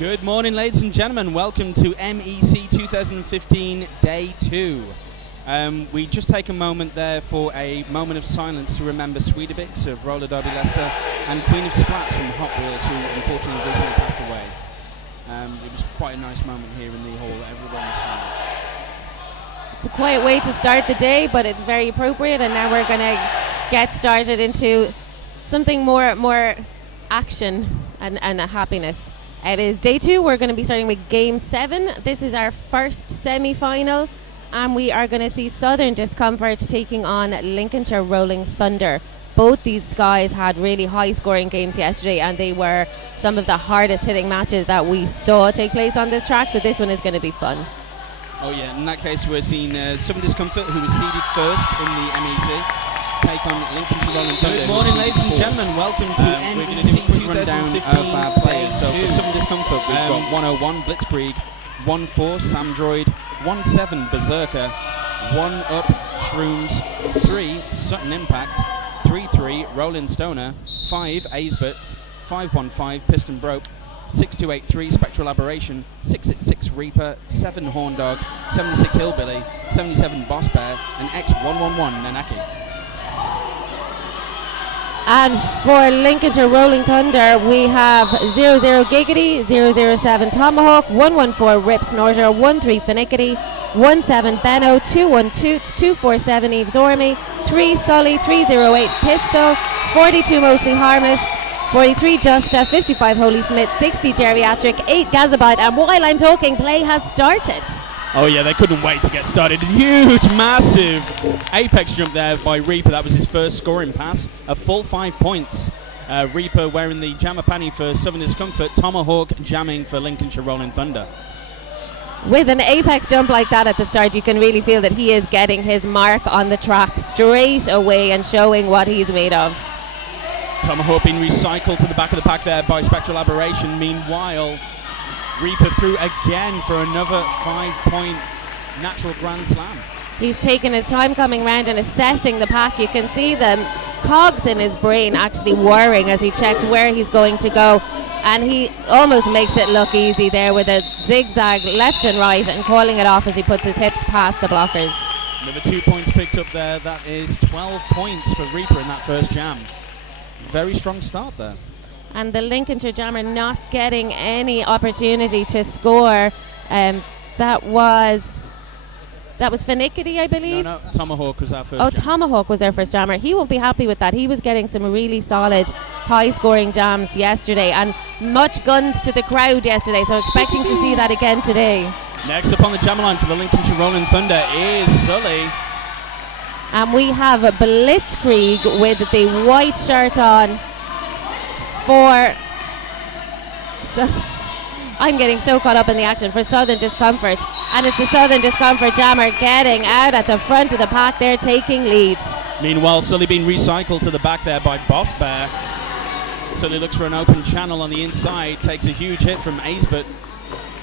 Good morning, ladies and gentlemen. Welcome to MEC 2015 Day 2. We just take a moment there for a moment of silence to remember Sweetabix of Roller Derby Leicester and Queen of Splats from Hot Wheels, who unfortunately recently passed away. It was quite a nice moment here in the hall. Everyone's It's a quiet way to start the day, but it's very appropriate, and now we're going to get started into something more action and happiness. It is day 2. We're going to be starting with Game 7. This is our first semi-final, and we are going to see Southern Discomfort taking on Lincolnshire Rolling Thunder. Both these guys had really high-scoring games yesterday, and they were some of the hardest-hitting matches that we saw take place on this track, so this one is going to be fun. Oh yeah, in that case we're seeing Southern Discomfort, who was seeded first in the MEC, take on Lincolnshire Rolling Thunder. Good morning, ladies and gentlemen. Welcome to MEC 2015 of our players. So for Southern Discomfort, we've got 101 Blitzkrieg, 1-4 Samdroid, 1-7 Berserker, 1-up Shrooms, 3 Sutton Impact, 3-3 Rolling Stoner, 5 Aesbert, 5-1-5 Piston Broke, 6-2-8-3 Spectral Aberration, 6-6 Reaper, 7 Horn Dog, 76 Hillbilly, 77 Boss Bear, and X111 Nanaki. And for Lincolnshire Rolling Thunder, we have 00 Giggity, 007 Tomahawk, 114 Rip Snorter, 13 Finickety, 17 Benno, 21 Toots, 247 Eves Ormy, 3 Sully, 308 Pistol, 42 Mostly Harmless, 43 Justa, 55 Holy Smith, 60 Geriatric, 8 Gazabite, and while I'm talking, play has started. Oh yeah, they couldn't wait to get started. Huge, massive apex jump there by Reaper. That was his first scoring pass, a full 5 points. Reaper wearing the jammer panty for Southern Discomfort, Tomahawk jamming for Lincolnshire Rolling Thunder. With an apex jump like that at the start, you can really feel that he is getting his mark on the track straight away and showing what he's made of. Tomahawk being recycled to the back of the pack there by Spectral Aberration. Meanwhile, Reaper through again for another 5-point natural grand slam. He's taken his time coming round and assessing the pack. You can see the cogs in his brain actually whirring as he checks where he's going to go. And he almost makes it look easy there with a zigzag left and right and calling it off as he puts his hips past the blockers. Another 2 points picked up there. That is 12 points for Reaper in that first jam. Very strong start there. And the Lincolnshire Jammer not getting any opportunity to score. That was Finickety, I believe. No, Tomahawk was our first jammer. Tomahawk was their first jammer. He won't be happy with that. He was getting some really solid, high-scoring jams yesterday, and much guns to the crowd yesterday, so expecting to see that again today. Next up on the jammer line for the Lincolnshire Rolling Thunder is Sully. And we have a Blitzkrieg with the white shirt on for... I'm getting so caught up in the action for Southern Discomfort. And it's the Southern Discomfort jammer getting out at the front of the pack. They're taking lead. Meanwhile, Sully being recycled to the back there by Boss Bear. Sully looks for an open channel on the inside, takes a huge hit from Aesbert.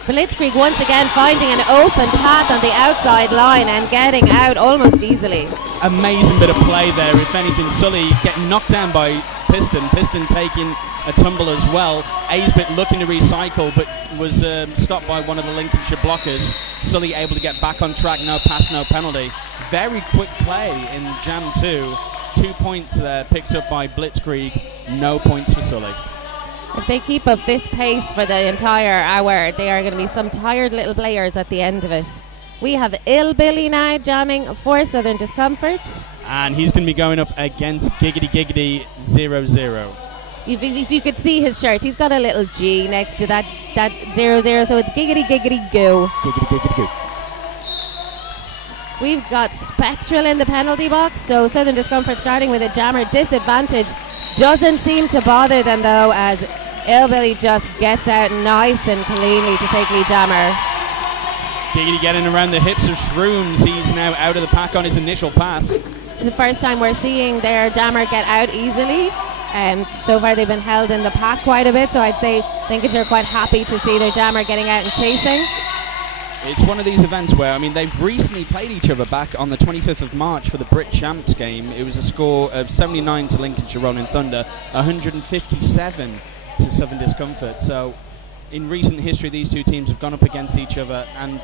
Blitzkrieg once again finding an open path on the outside line and getting out almost easily. Amazing bit of play there. If anything, Sully getting knocked down by Piston. Piston taking a tumble as well. Aesbert looking to recycle, but was stopped by one of the Lincolnshire blockers. Sully able to get back on track, no pass, no penalty. Very quick play in Jam 2. 2 points there picked up by Blitzkrieg. No points for Sully. If they keep up this pace for the entire hour, they are going to be some tired little players at the end of it. We have Hillbilly now jamming for Southern Discomfort. And he's going to be going up against Giggity 00. If you could see his shirt, he's got a little G next to that 00, so it's Giggity Go. Giggity Go. We've got Spectral in the penalty box, so Southern Discomfort starting with a jammer disadvantage. Doesn't seem to bother them though, as Hillbilly just gets out nice and cleanly to take lead jammer. Giggity getting around the hips of Shrooms. He's now out of the pack on his initial pass. It's the first time we're seeing their jammer get out easily. So far they've been held in the pack quite a bit, so I'd say Lincolnshire are quite happy to see their jammer getting out and chasing. It's one of these events where, I mean, they've recently played each other back on the 25th of March for the Brit Champs game. It was a score of 79 to Lincolnshire Rolling Thunder, 157 to Southern Discomfort. So in recent history, these two teams have gone up against each other, and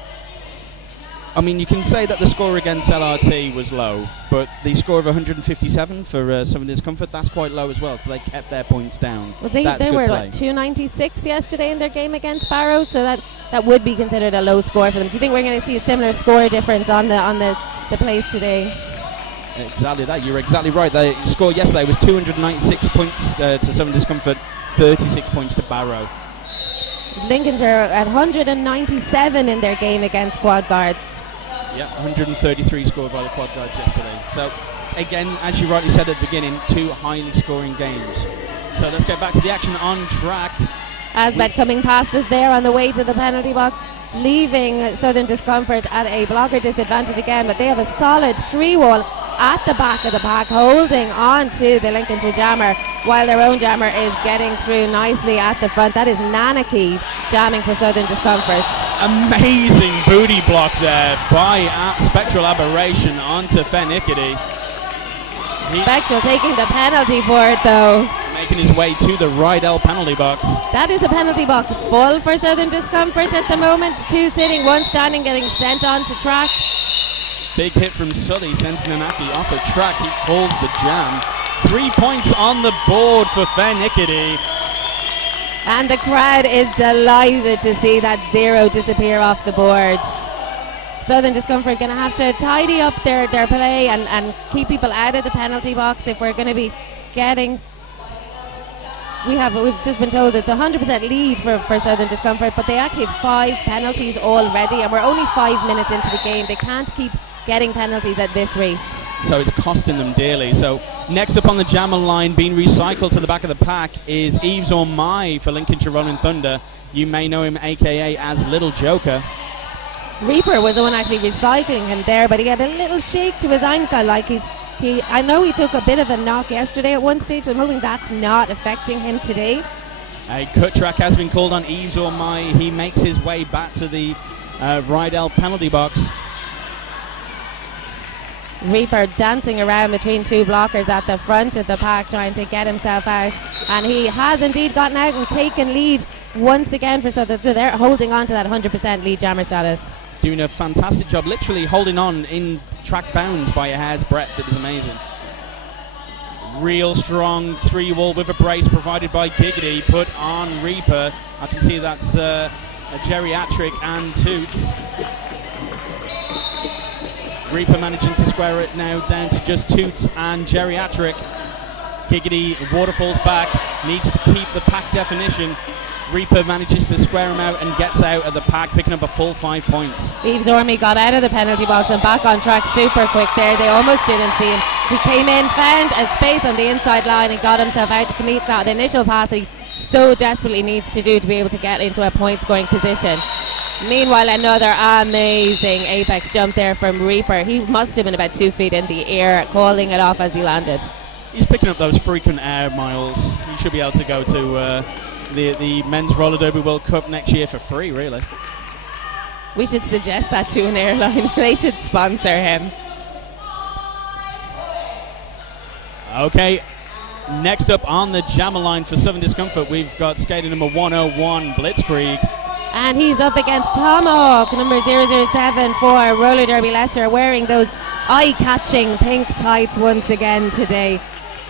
I mean, you can say that the score against LRT was low, but the score of 157 for Southern Discomfort, that's quite low as well, so they kept their points down. Well, they were, 296 yesterday in their game against Barrow, so that would be considered a low score for them. Do you think we're going to see a similar score difference on the plays today? Exactly that. You're exactly right. The score yesterday was 296 points to Southern Discomfort, 36 points to Barrow. Lincolnshire at 197 in their game against Quad Guards. Yeah, 133 scored by the Quad Guards yesterday. So, again, as you rightly said at the beginning, two highly scoring games. So let's get back to the action on track. Asbeth coming past us there on the way to the penalty box, leaving Southern Discomfort at a blocker disadvantage again, but they have a solid 3-wall at the back of the pack, holding on to the Lincolnshire jammer, while their own jammer is getting through nicely at the front. That is Nanaki jamming for Southern Discomfort. Amazing booty block there by Spectral Aberration onto Fennickety. Spectral taking the penalty for it though. Making his way to the Rydell penalty box. That is the penalty box full for Southern Discomfort at the moment. Two sitting, one standing, getting sent on to track. Big hit from Sully, sends Nanaki off a track. He calls the jam. 3 points on the board for Fennickety. And the crowd is delighted to see that 0 disappear off the board. Southern Discomfort going to have to tidy up their play and keep people out of the penalty box if we're going to be getting... We've just been told it's 100% lead for Southern Discomfort, but they actually have 5 penalties already, and we're only 5 minutes into the game. They can't keep getting penalties at this rate. So it's costing them dearly. So next up on the jammer line, being recycled to the back of the pack, is Eves Ormai for Lincolnshire Rolling Thunder. You may know him aka as Little Joker. Reaper was the one actually recycling him there, but he had a little shake to his ankle, like I know he took a bit of a knock yesterday at one stage. I'm hoping that's not affecting him today. A cut track has been called on Eves Ormai. He makes his way back to the Rydell penalty box. Reaper dancing around between two blockers at the front of the pack, trying to get himself out, and he has indeed gotten out and taken lead once again for Southern. They're holding on to that 100% lead jammer status. Doing a fantastic job, literally holding on in track bounds by a hair's breadth. It was amazing. Real strong 3-wall with a brace provided by Giggity put on Reaper. I can see that's a geriatric and Toots. Reaper managing to square it now down to just Toots and geriatric. Giggity waterfalls back, needs to keep the pack definition. Reaper manages to square him out and gets out of the pack, picking up a full 5 points. Eves Ormai got out of the penalty box and back on track super quick there. They almost didn't see him. He came in, found a space on the inside line and got himself out to complete that initial pass he so desperately needs to do to be able to get into a point scoring position. Meanwhile, another amazing apex jump there from Reaper. He must have been about 2 feet in the air, calling it off as he landed. He's picking up those frequent air miles. He should be able to go to the Men's Roller Derby World Cup next year for free, really. We should suggest that to an airline. They should sponsor him. Okay, next up on the jammer line for Southern Discomfort, we've got skater number 101, Blitzkrieg. And he's up against Tomahawk, number 007 for Roller Derby Leicester, wearing those eye-catching pink tights once again today.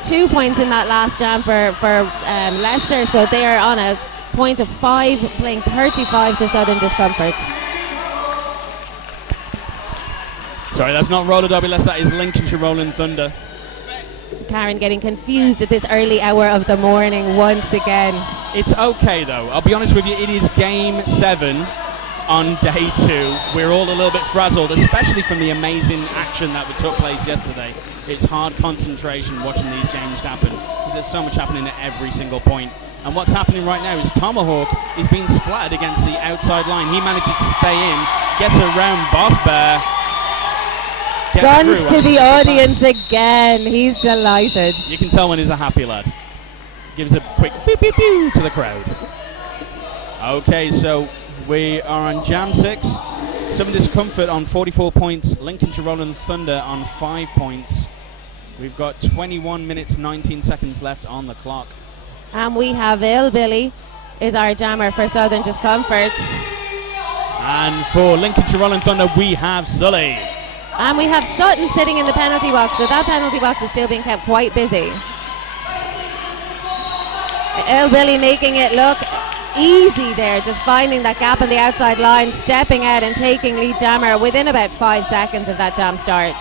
2 points in that last jam for Leicester, so they are on a point of 5, playing 35 to Southern Discomfort. Sorry, that's not Roller Derby Leicester, that is Lincolnshire Rolling Thunder. Karen getting confused at this early hour of the morning once again. It's okay though, I'll be honest with you, it is game 7 on day 2. We're all a little bit frazzled, especially from the amazing action that took place yesterday. It's hard concentration watching these games happen because there's so much happening at every single point. And what's happening right now is Tomahawk is being splattered against the outside line. He manages to stay in, gets around Boss Bear. Guns to the audience again. He's delighted. You can tell when he's a happy lad. Gives a quick pew pew pew to the crowd. Okay, so we are on Jam 6. Southern Discomfort on 44 points. Lincolnshire Rolling Thunder on 5 points. We've got 21 minutes 19 seconds left on the clock. And we have Ill Billy is our jammer for Southern Discomfort. And for Lincolnshire Rolling Thunder, we have Sully. And we have Sutton sitting in the penalty box, so that penalty box is still being kept quite busy. Billy making it look easy there, just finding that gap on the outside line, stepping out and taking lead jammer within about 5 seconds of that jam start.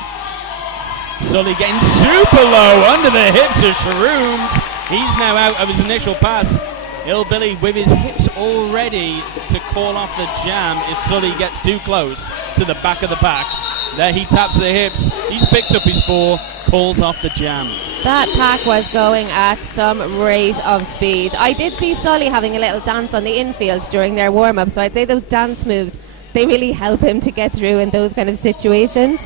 Sully getting super low under the hips of Shrooms. He's now out of his initial pass. Billy with his hips all ready to call off the jam if Sully gets too close to the back of the pack. There he taps the hips. He's picked up his 4, calls off the jam. That pack was going at some rate of speed. I did see Sully having a little dance on the infield during their warm-up, so I'd say those dance moves, they really help him to get through in those kind of situations.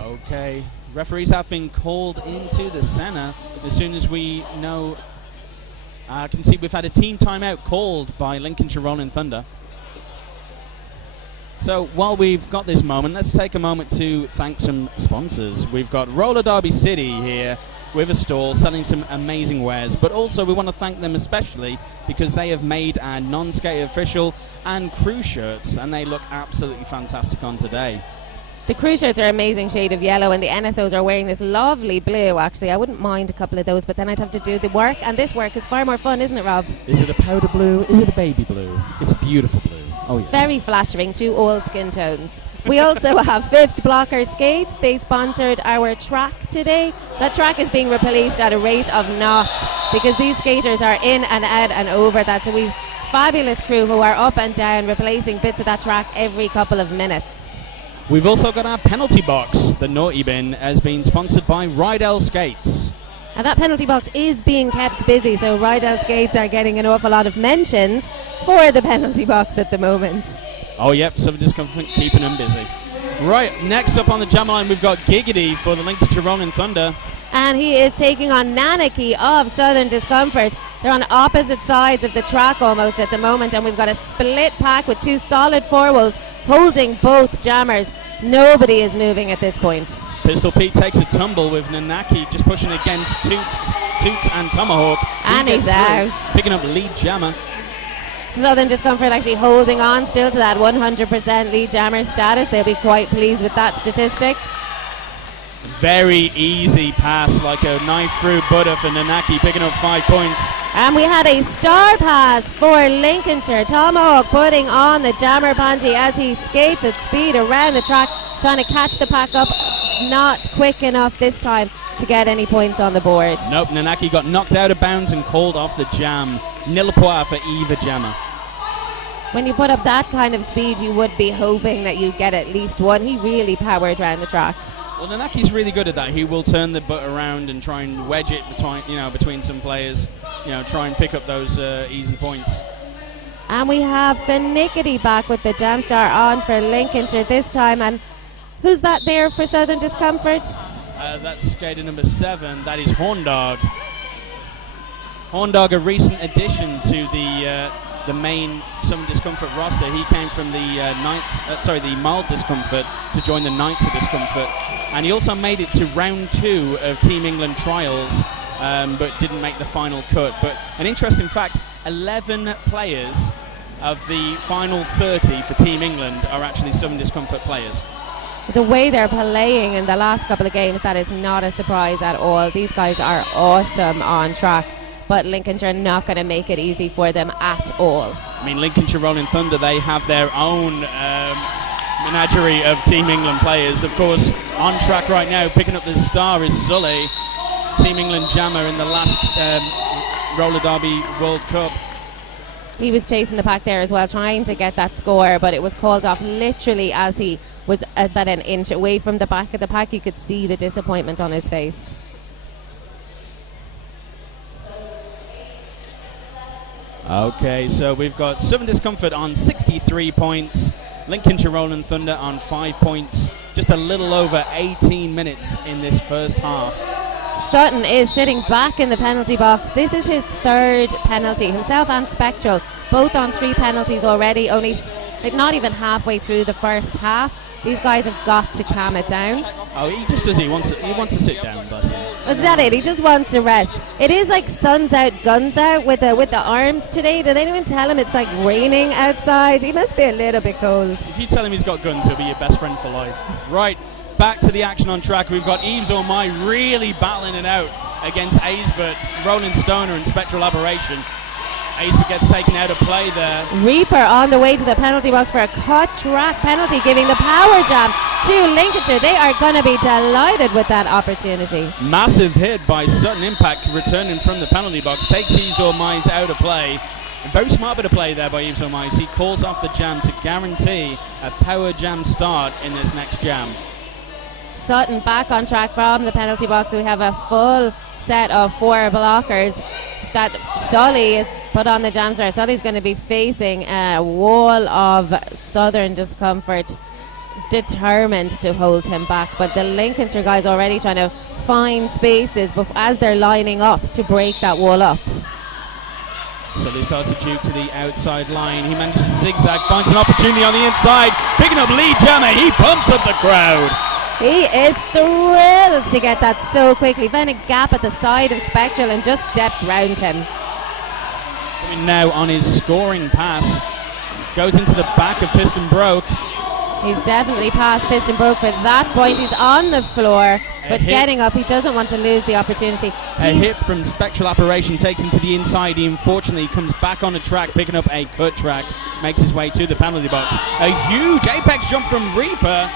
Okay, referees have been called into the centre as soon as we know. I can see we've had a team timeout called by Lincolnshire Rolling Thunder. So while we've got this moment, let's take a moment to thank some sponsors. We've got Roller Derby City here with a stall selling some amazing wares, but also we want to thank them especially because they have made our non-skate official and crew shirts, and they look absolutely fantastic on today. The crew shirts are an amazing shade of yellow, and the NSOs are wearing this lovely blue. Actually, I wouldn't mind a couple of those, but then I'd have to do the work, and this work is far more fun, isn't it, Rob? Is it a powder blue? Is it a baby blue? It's a beautiful blue. Oh, yeah. Very flattering, 2 old skin tones. We also have Fifth Blocker Skates. They sponsored our track today. That track is being replaced at a rate of knots because these skaters are in and out and over that. So we've fabulous crew who are up and down replacing bits of that track every couple of minutes. We've also got our penalty box. The Naughty Bin has been sponsored by Rydell Skates. And that penalty box is being kept busy, so Rydell Skates are getting an awful lot of mentions for the penalty box at the moment. Oh, yep, Southern Discomfort keeping them busy. Right, next up on the jam line, we've got Giggity for the Lincolnshire Rolling Thunder. And he is taking on Nanaki of Southern Discomfort. They're on opposite sides of the track almost at the moment, and we've got a split pack with 2 solid forwards holding both jammers. Nobody is moving at this point. Pistol Pete takes a tumble with Nanaki just pushing against Toots and Tomahawk. And he's out. Picking up lead jammer. Southern Discomfort actually holding on still to that 100% lead jammer status. They'll be quite pleased with that statistic. Very easy pass, like a knife through butter for Nanaki, picking up 5 points. And we had a star pass for Lincolnshire. Tomahawk putting on the jammer panty as he skates at speed around the track, trying to catch the pack up. Not quick enough this time to get any points on the board. Nope, Nanaki got knocked out of bounds and called off the jam. Nil point for Eva Jammer. When you put up that kind of speed, you would be hoping that you get at least one. He really powered around the track. Well, Nanaki's really good at that. He will turn the butt around and try and wedge it between some players. Try and pick up those easy points. And we have Finickety back with the jam star on for Lincolnshire this time. And who's that there for Southern Discomfort? That's skater number 7. That is Horndog. Horndog, a recent addition to the main Southern Discomfort roster. He came from the Mild Discomfort to join the Knights of Discomfort, and he also made it to round 2 of Team England trials, but didn't make the final cut. But an interesting fact: 11 players of the final 30 for Team England are actually Southern Discomfort players. The way they're playing in the last couple of games, that is not a surprise at all. These guys are awesome on track, but Lincolnshire are not going to make it easy for them at all. I mean, Lincolnshire Rolling Thunder, they have their own menagerie of Team England players. Of course, on track right now, picking up the star is Sully, Team England jammer in the last Roller Derby World Cup. He was chasing the pack there as well, trying to get that score, but it was called off literally as he was about an inch away from the back of the pack. You could see the disappointment on his face. Okay, so we've got Southern Discomfort on 63 points, Lincolnshire Rolling Thunder on 5 points, just a little over 18 minutes in this first half. Sutton is sitting back in the penalty box. This is his 3rd penalty. Himself and Spectral, both on 3 penalties already, only not even halfway through the first half. These guys have got to calm it down. Oh, he just does. He wants to sit down, bless him. Is that it? He just wants to rest. It is like sun's out, guns out with the arms today. Did anyone tell him it's like raining outside? He must be a little bit cold. If you tell him he's got guns, he'll be your best friend for life. Right, back to the action on track. We've got Yves Ormai really battling it out against Aesbert, Roland Stoner and Spectral Aberration. Aesbert gets taken out of play there. Reaper on the way to the penalty box for a cut track penalty, giving the power jam to Lincolnshire. They are going to be delighted with that opportunity. Massive hit by Sutton Impact returning from the penalty box. Takes Yves Ormai out of play. A very smart bit of play there by Yves Ormai. He calls off the jam to guarantee a power jam start in this next jam. Sutton back on track from the penalty box. We have a full set of 4 blockers that Sully is put on the jam start. Sully's going to be facing a wall of Southern discomfort, determined to hold him back. But the Lincolnshire guys already trying to find spaces as they're lining up to break that wall up. Sully starts to juke to the outside line. He manages to zigzag, finds an opportunity on the inside, picking up Lee Jammer. He pumps up the crowd. He is thrilled to get that so quickly. Found a gap at the side of Spectral and just stepped round him. Coming now on his scoring pass. Goes into the back of Piston Broke. He's definitely past Piston Broke for that point. He's on the floor, but getting up, he doesn't want to lose the opportunity. A hit from Spectral Aberration takes him to the inside. He unfortunately comes back on the track, picking up a cut track. Makes his way to the penalty box. A huge apex jump from Reaper.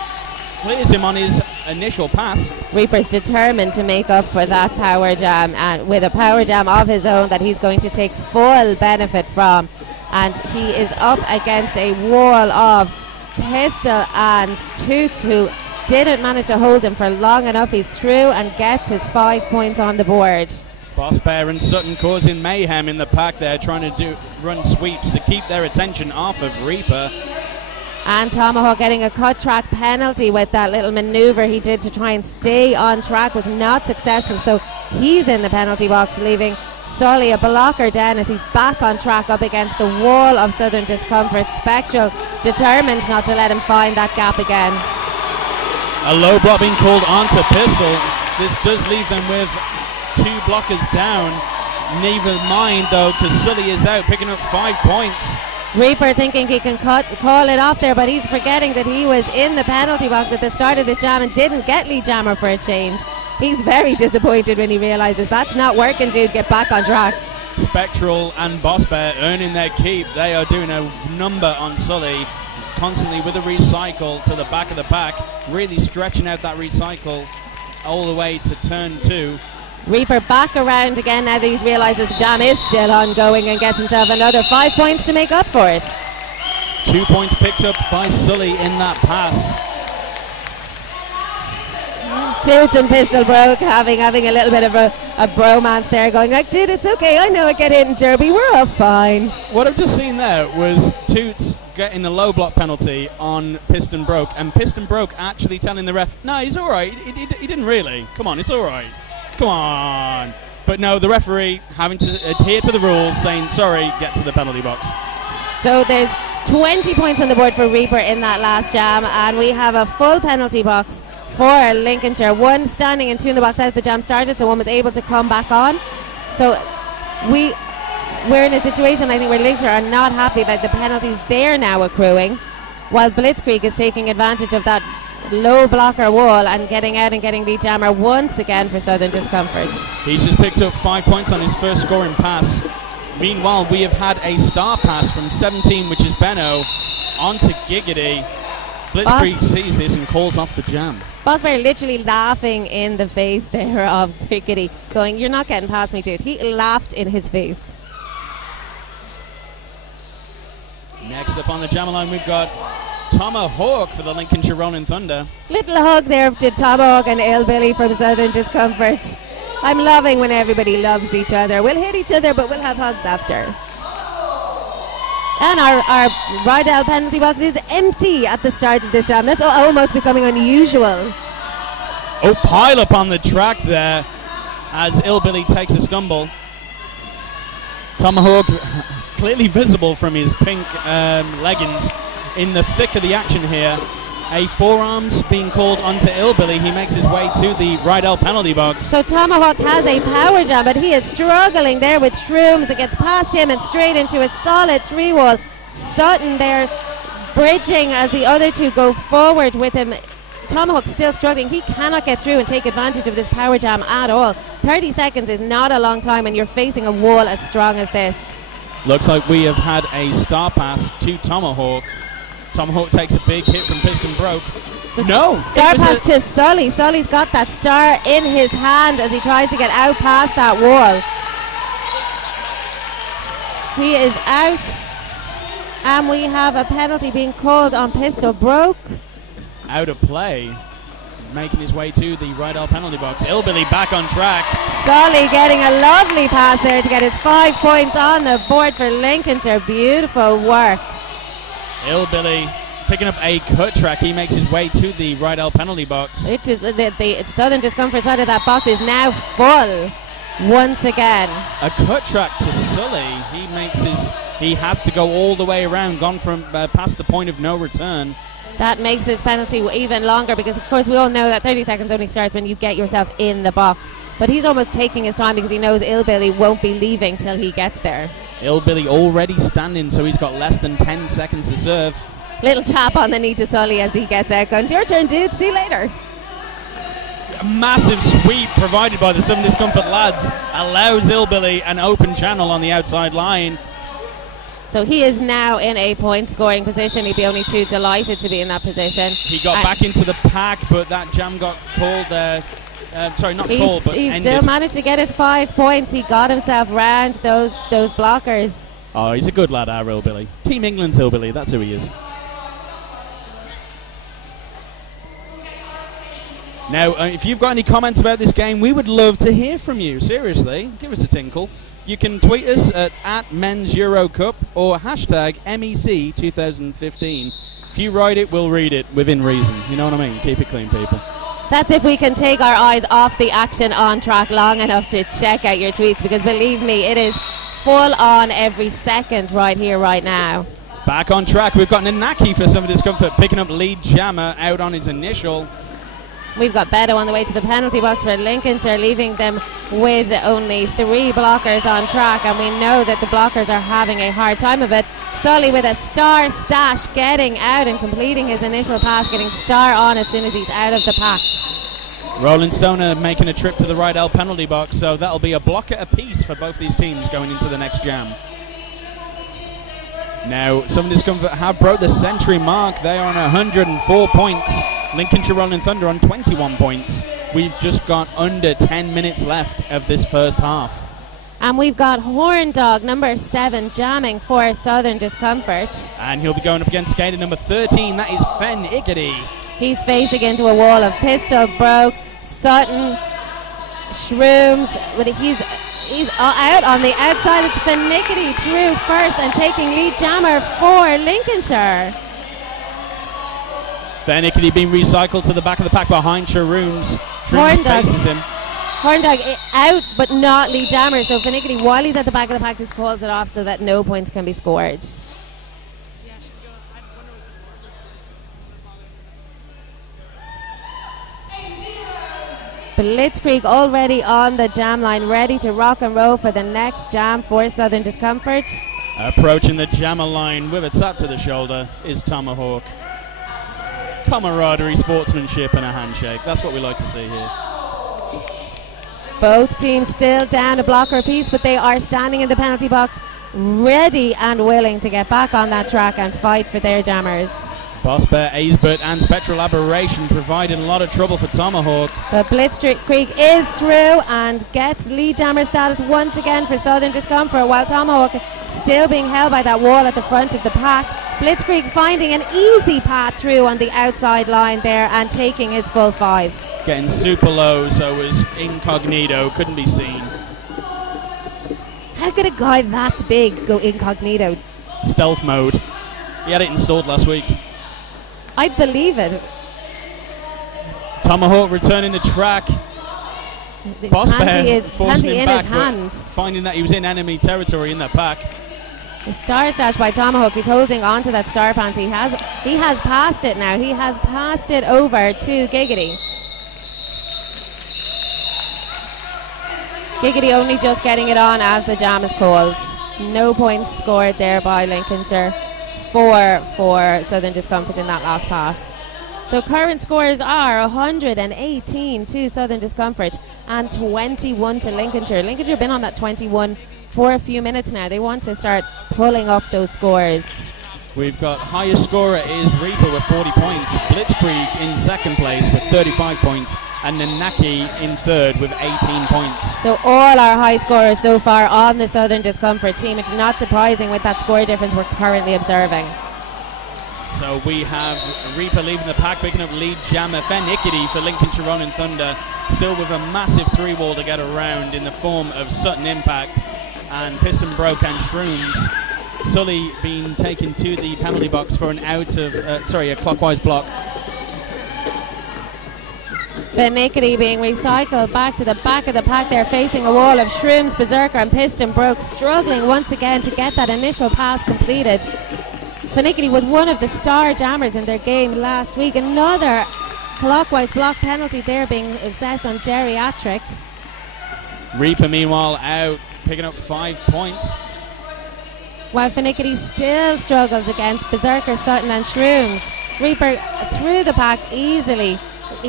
Clears him on his initial pass. Reaper's determined to make up for that power jam, and with a power jam of his own that he's going to take full benefit from. And he is up against a wall of Pistol and Toots, who didn't manage to hold him for long enough. He's through and gets his 5 points on the board. Boss Bear and Sutton causing mayhem in the pack there, trying to run sweeps to keep their attention off of Reaper. And Tomahawk getting a cut track penalty with that little manoeuvre he did to try and stay on track was not successful, so he's in the penalty box, leaving Sully a blocker down as he's back on track up against the wall of Southern discomfort. Spectral determined not to let him find that gap again. A low block being called onto Pistol. This does leave them with 2 blockers down. Never mind though, because Sully is out, picking up 5 points. Reaper thinking he can call it off there, but he's forgetting that he was in the penalty box at the start of this jam and didn't get Lee Jammer for a change. He's very disappointed when he realises that's not working, dude. Get back on track. Spectral and Boss Bear earning their keep. They are doing a number on Sully, constantly with a recycle to the back of the pack, really stretching out that recycle all the way to turn 2. Reaper back around again now that he's realised that the jam is still ongoing, and gets himself another 5 points to make up for it. 2 points picked up by Sully in that pass. Toots and Pistol Broke having a little bit of a bromance there, going like, dude, it's okay, I know I get hit in Derby, we're all fine. What I've just seen there was Toots getting a low block penalty on Piston Broke, and Piston Broke actually telling the ref, no, he's alright, he didn't really, come on, it's alright. Come on. But no, the referee having to adhere to the rules, saying, sorry, get to the penalty box. So there's 20 points on the board for Reaper in that last jam, and we have a full penalty box for Lincolnshire. 1 standing and 2 in the box as the jam started, so 1 was able to come back on. So we're in a situation, I think, where Lincolnshire are not happy about the penalties they're now accruing, while Blitzkrieg is taking advantage of that low blocker wall and getting out and getting Lee Jammer once again for Southern discomfort. He's just picked up 5 points on his first scoring pass. Meanwhile, we have had a star pass from 17, which is Benno, onto Giggity. Blitzkrieg sees this and calls off the jam. Boss Bear literally laughing in the face there of Giggity, going, you're not getting past me, dude. He laughed in his face. Next up on the jam line, we've got Tomahawk for the Lincolnshire Rolling Thunder. Little hug there to Tomahawk and Ilbilly from Southern discomfort. I'm loving when everybody loves each other. We'll hit each other, but we'll have hugs after. And our Rydell penalty box is empty at the start of this jam. That's almost becoming unusual. Oh, pile up on the track there as Ilbilly takes a stumble. Tomahawk clearly visible from his pink leggings in the thick of the action here. A forearm's being called onto Illbilly. He makes his way to the Rydell penalty box. So Tomahawk has a power jam, but he is struggling there with Shrooms. It gets past him and straight into a solid 3-wall. Sutton there bridging as the other two go forward with him. Tomahawk still struggling. He cannot get through and take advantage of this power jam at all. 30 seconds is not a long time when you're facing a wall as strong as this. Looks like we have had a star pass to Tomahawk. Tomahawk takes a big hit from Piston Broke. So no! Star pass to Sully. Sully's got that star in his hand as he tries to get out past that wall. He is out. And we have a penalty being called on Pistol Broke. Out of play. Making his way to the Rydell penalty box. Illbilly back on track. Sully getting a lovely pass there to get his 5 points on the board for Lincolnshire. Beautiful work. Illbilly picking up a cut track. He makes his way to the Rydell penalty box. Which is the Southern Discomfort side of that box is now full once again. A cut track to Sully. He has to go all the way around, gone from past the point of no return. That makes this penalty even longer because, of course, we all know that 30 seconds only starts when you get yourself in the box. But he's almost taking his time because he knows Illbilly won't be leaving till he gets there. Illbilly already standing, so he's got less than 10 seconds to serve. Little tap on the knee to Sully as he gets out. Going, your turn, dude. See you later. A massive sweep provided by the Southern Discomfort lads allows Illbilly an open channel on the outside line. So he is now in a point-scoring position. He'd be only too delighted to be in that position. He got back into the pack, but that jam got called. Sorry, not called, but he ended. Still managed to get his 5 points. He got himself round those blockers. Oh, he's a good lad, our Illbilly. Team England's Illbilly, that's who he is. Now, if you've got any comments about this game, we would love to hear from you. Seriously, give us a tinkle. You can tweet us at Men's Euro Cup or hashtag MEC 2015. If you write it, we'll read it within reason. You know what I mean? Keep it clean, people. That's if we can take our eyes off the action on track long enough to check out your tweets, because believe me, it is full on every second right here, right now. Back on track. We've got Nanaki for Southern Discomfort picking up lead jammer out on his initial. We've got Beto on the way to the penalty box for Lincolnshire, leaving them with only 3 blockers on track, and we know that the blockers are having a hard time of it. Sully with a star stash, getting out and completing his initial pass, getting star on as soon as he's out of the pack. Rolling Stoner making a trip to the Rydell penalty box, so that'll be a blocker apiece for both these teams going into the next jam. Now, Southern Discomfort have broke the century mark. They are on 104 points. Lincolnshire Rolling Thunder on 21 points. We've just got under 10 minutes left of this first half. And we've got Horn Dog, number 7, jamming for Southern Discomfort. And he'll be going up against skater number 13. That is Fen Ickety. He's facing into a wall of Pistol Broke, Sutton, Shrooms. He's out on the outside. It's Fen Ickety through first and taking lead jammer for Lincolnshire. Fen Ickety being recycled to the back of the pack behind Shrooms. Shrooms faces him. Horn Dog out, but not lead jammer. So Fen Ickety, while he's at the back of the pack, just calls it off so that no points can be scored. Blitzkrieg already on the jam line, ready to rock and roll for the next jam for Southern Discomfort. Approaching the jammer line with a tap to the shoulder is Tomahawk. Camaraderie, sportsmanship, and a handshake. That's what we like to see here. Both teams still down a blocker apiece, but they are standing in the penalty box, ready and willing to get back on that track and fight for their jammers. Boss Bear, Aesbert, and Spectral Aberration providing a lot of trouble for Tomahawk. But Blitzkrieg is through and gets lead jammer status once again for Southern Discomfort, while Tomahawk still being held by that wall at the front of the pack. Blitzkrieg finding an easy path through on the outside line there and taking his full 5. Getting super low, so it was incognito, couldn't be seen. How could a guy that big go incognito? Stealth mode. He had it installed last week. I believe it. Tomahawk returning the track. Boss Bear is forcing him in back, his hand. finding that he was in enemy territory in the pack. The star stash by Tomahawk. He's holding on to that star pant. He has passed it now. He has passed it over to Giggity. Giggity only just getting it on as the jam is called. No points scored there by Lincolnshire. 4 for Southern Discomfort in that last pass. So current scores are 118 to Southern Discomfort and 21 to Lincolnshire. Lincolnshire have been on that 21 for a few minutes now. They want to start pulling up those scores. We've got highest scorer is Reaper with 40 points, Blitzkrieg in second place with 35 points, and Nanaki in third with 18 points. So all our high scorers so far on the Southern Discomfort team, which is not surprising with that score difference we're currently observing. So we have Reaper leaving the pack, picking up lead jammer Fennickety for Lincolnshire Rolling Thunder, still with a massive 3-wall to get around in the form of Sutton Impact and Piston Broke and Shrooms. Sully being taken to the penalty box for an a clockwise block. Fennickety being recycled back to the back of the pack there, facing a wall of Shrooms, Berserker and Piston Broke, struggling once again to get that initial pass completed. Fennickety was one of the star jammers in their game last week. Another clockwise block penalty there being assessed on Geriatric. Reaper meanwhile out, picking up 5 points. While Fennickety still struggles against Berserker, Sutton and Shrooms. Reaper through the pack easily,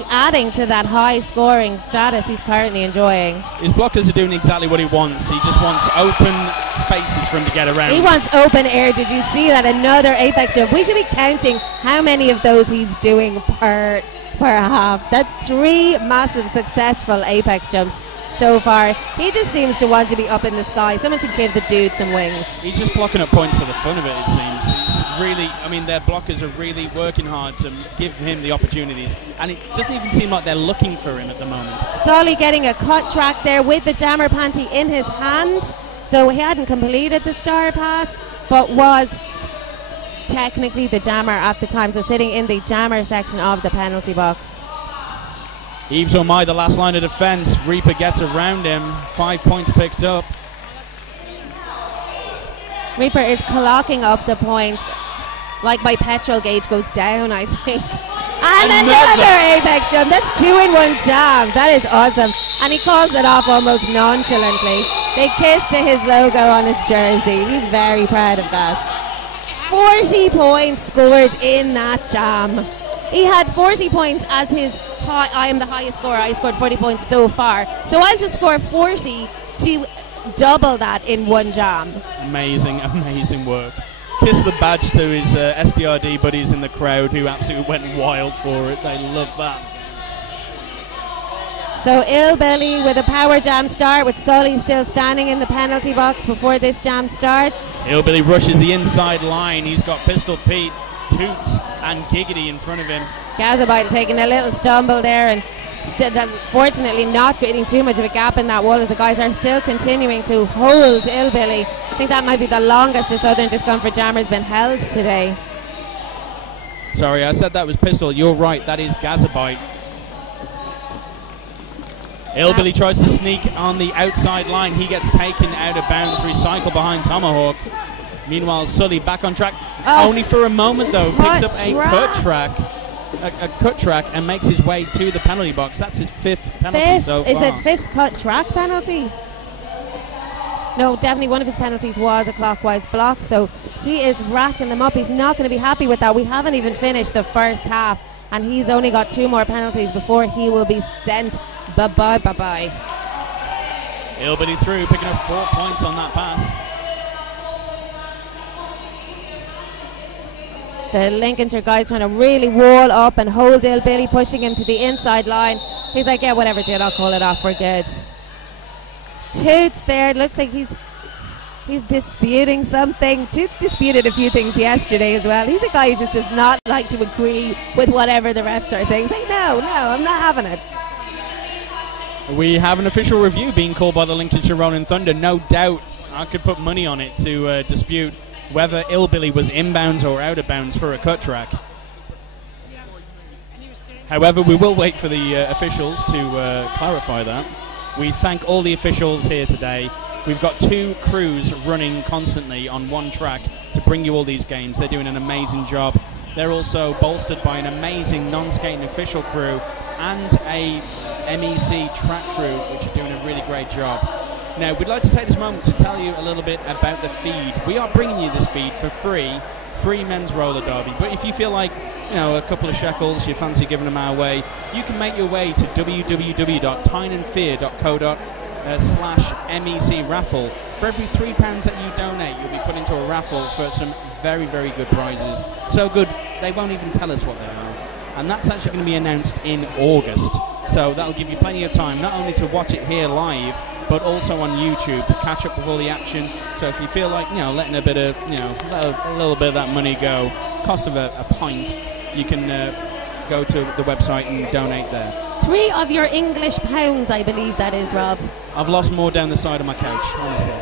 adding to that high scoring status he's currently enjoying. His blockers are doing exactly what he wants. He just wants open spaces for him to get around. He wants open air. Did you see that? Another apex jump. We should be counting how many of those he's doing per half. That's 3 massive successful apex jumps so far. He just seems to want to be up in the sky. Someone should give the dude some wings. He's just blocking up points for the fun of it, it seems. He's really, their blockers are really working hard to give him the opportunities, and it doesn't even seem like they're looking for him at the moment. Solly getting a cut track there with the jammer panty in his hand. So he hadn't completed the star pass, but was technically the jammer at the time, so sitting in the jammer section of the penalty box. Eves O'Mai, the last line of defence. Reaper gets around him. 5 points picked up. Reaper is clocking up the points like my petrol gauge goes down, I think. And another apex jump. That's 2 in 1 jam. That is awesome. And he calls it off almost nonchalantly. They kiss to his logo on his jersey. He's very proud of that. 40 points scored in that jam. He had 40 points as his I am the highest scorer. I scored 40 points so far. So I'll just score 40 to double that in 1 jam. Amazing, amazing work. Kiss the badge to his STRD buddies in the crowd who absolutely went wild for it. They love that. So Illbilly with a power jam start, with Sully still standing in the penalty box before this jam starts. Illbilly rushes the inside line. He's got Pistol Pete, Toots and Giggity in front of him. Gazabite taking a little stumble there, and fortunately not creating too much of a gap in that wall as the guys are still continuing to hold Illbilly. I think that might be the longest the Southern Discomfort jammer's been held today. Sorry, I said that was Pistol. You're right, that is Gazabite. Illbilly tries to sneak on the outside line. He gets taken out of bounds, recycled behind Tomahawk. Meanwhile, Sully back on track. Only for a moment, though. Picks up a cut track and makes his way to the penalty box. That's his 5th penalty so far. Is it 5th cut track penalty? No, definitely one of his penalties was a clockwise block, so he is racking them up. He's not going to be happy with that. We haven't even finished the first half, and he's only got 2 more penalties before he will be sent bye-bye. Illbilly through, picking up 4 points on that pass. The Lincolnshire guys trying to really wall up and hold Illbilly, pushing him to the inside line. He's like, yeah, whatever, dude, I'll call it off, we're good. Toots there, it looks like he's disputing something. Toots disputed a few things yesterday as well. He's a guy who just does not like to agree with whatever the refs are saying. He's like, no, I'm not having it. We have an official review being called by the Lincolnshire Rolling Thunder. No doubt I could put money on it to dispute whether Illbilly was inbounds or out of bounds for a cut track. However, we will wait for the officials to clarify that. We thank all the officials here today We've got 2 crews running constantly on one track to bring you all these games. They're doing an amazing job. They're also bolstered by an amazing non-skating official crew and a MEC track crew, which are doing a really great job. Now, we'd like to take this moment to tell you a little bit about the feed. We are bringing you this feed for free men's roller derby. But if you feel like, a couple of shekels, you fancy giving them our way, you can make your way to www.tyneandfear.co.uk/MEC raffle. For every £3 that you donate, you'll be put into a raffle for some very, very good prizes. So good, they won't even tell us what they are. And that's actually going to be announced in August. So that'll give you plenty of time, not only to watch it here live, but also on YouTube to catch up with all the action. So if you feel like, letting a bit of, a little bit of that money go, cost of a pint, you can go to the website and donate there. 3 of your English pounds, I believe that is, Rob. I've lost more down the side of my couch, honestly.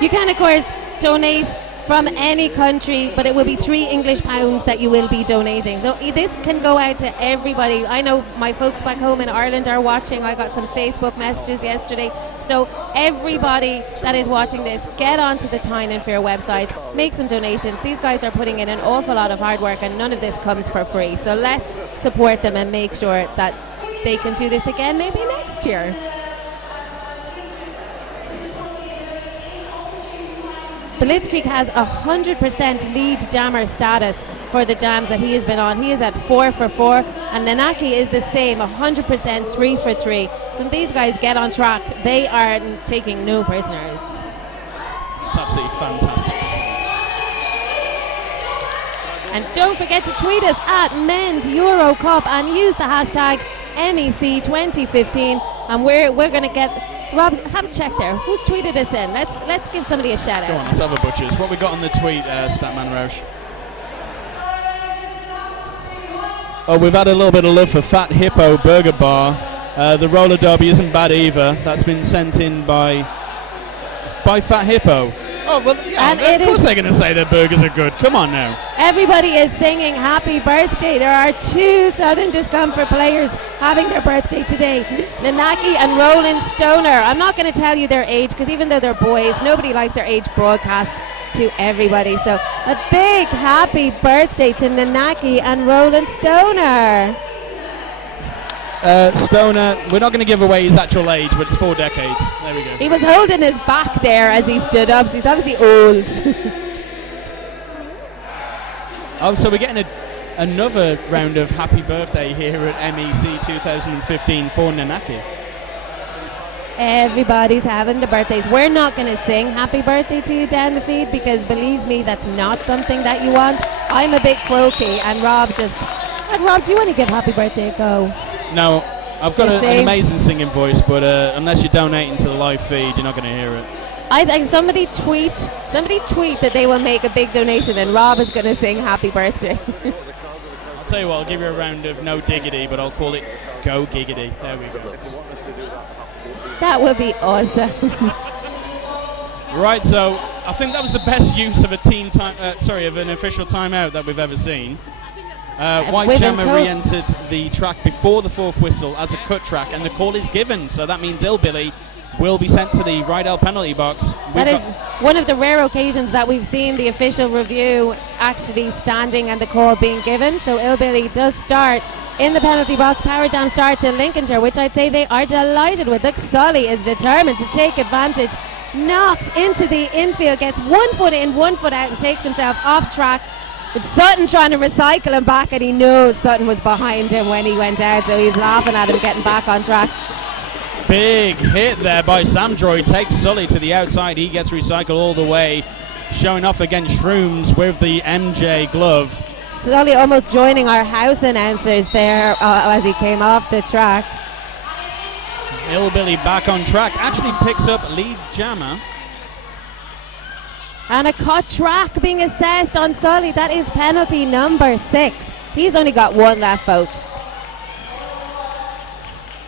You can, of course, donate from any country, but it will be 3 English pounds that you will be donating. So this can go out to everybody. I know my folks back home in Ireland are watching. I got some Facebook messages yesterday. So everybody that is watching this, get onto the Tyne and Fear website, make some donations. These guys are putting in an awful lot of hard work, and none of this comes for free. So let's support them and make sure that they can do this again maybe next year. Blitzkrieg has 100% lead jammer status for the jams that he has been on. He is at 4 for 4, and Nanaki is the same, 100% 3 for 3. So when these guys get on track, they are taking no prisoners. It's absolutely fantastic to see. And don't forget to tweet us at Men's Euro Cup and use the hashtag MEC2015, and we're going to get... Rob, have a check there. Who's tweeted us in? Let's give somebody a shout out. Go on, let's have a butchers. What we got on the tweet, Statman Roche? Oh, we've had a little bit of love for Fat Hippo Burger Bar. The roller derby isn't bad either. That's been sent in by Fat Hippo. Oh, well, yeah, and of course they're going to say their burgers are good. Come on now. Everybody is singing happy birthday. There are 2 Southern Discomfort players having their birthday today. Nanaki and Roland Stoner. I'm not going to tell you their age, because even though they're boys, nobody likes their age broadcast to everybody. So a big happy birthday to Nanaki and Roland Stoner. Stoner, we're not going to give away his actual age, but it's 4 decades. There we go. He was holding his back there as he stood up, so he's obviously old. Oh, so we're getting another round of happy birthday here at MEC 2015 for Nanaki. Everybody's having the birthdays. We're not going to sing happy birthday to you down the feed, because believe me, that's not something that you want. I'm a bit croaky, and Rob, do you want to give happy birthday a go? No, I've got an amazing singing voice, but unless you're donating to the live feed, you're not going to hear it. I think somebody tweet that they will make a big donation, and Rob is going to sing happy birthday. I'll tell you what, I'll give you a round of no diggity, but I'll call it go giggity. There we go. That would be awesome. Right, so I think that was the best use of an official timeout that we've ever seen. White Jammer re-entered the track before the 4th whistle as a cut track, and the call is given, so that means Illbilly will be sent to the Rydell penalty box. That is one of the rare occasions that we've seen the official review actually standing and the call being given. So Illbilly does start in the penalty box. Power Jam start to Lincolnshire, which I'd say they are delighted with. Look, Sully is determined to take advantage. Knocked into the infield, gets 1 foot in, 1 foot out, and takes himself off track. It's Sutton trying to recycle him back, and he knows Sutton was behind him when he went out, so he's laughing at him getting back on track. Big hit there by Samdroid, takes Sully to the outside. He gets recycled all the way, showing off against Shrooms with the MJ glove. Sully almost joining our house announcers there as he came off the track. Illbilly back on track, actually picks up lead jammer. And a cut track being assessed on Sully. That is penalty number 6. He's only got 1 left, folks.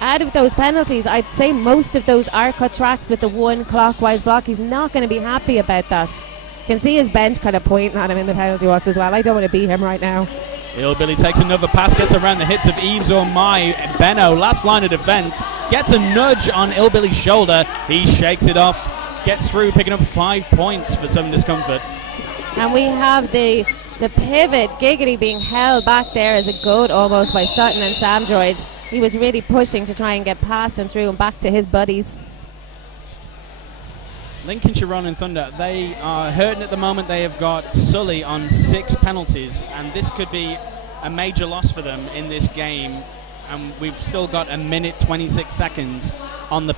Out of those penalties, I'd say most of those are cut tracks with the 1 clockwise block. He's not going to be happy about that. You can see his bench kind of pointing at him in the penalty box as well. I don't want to beat him right now. Illbilly takes another pass, gets around the hips of Eves or Mai. Benno, last line of defence, gets a nudge on Illbilly's shoulder. He shakes it off. gets through, picking up 5 points for Southern Discomfort. And we have the pivot, Giggity, being held back there as a goat almost by Sutton and Samdroid. He was really pushing to try and get past and through and back to his buddies. Lincolnshire Rolling Thunder, they are hurting at the moment. They have got Sully on 6 penalties, and this could be a major loss for them in this game. And we've still got a minute 26 seconds on the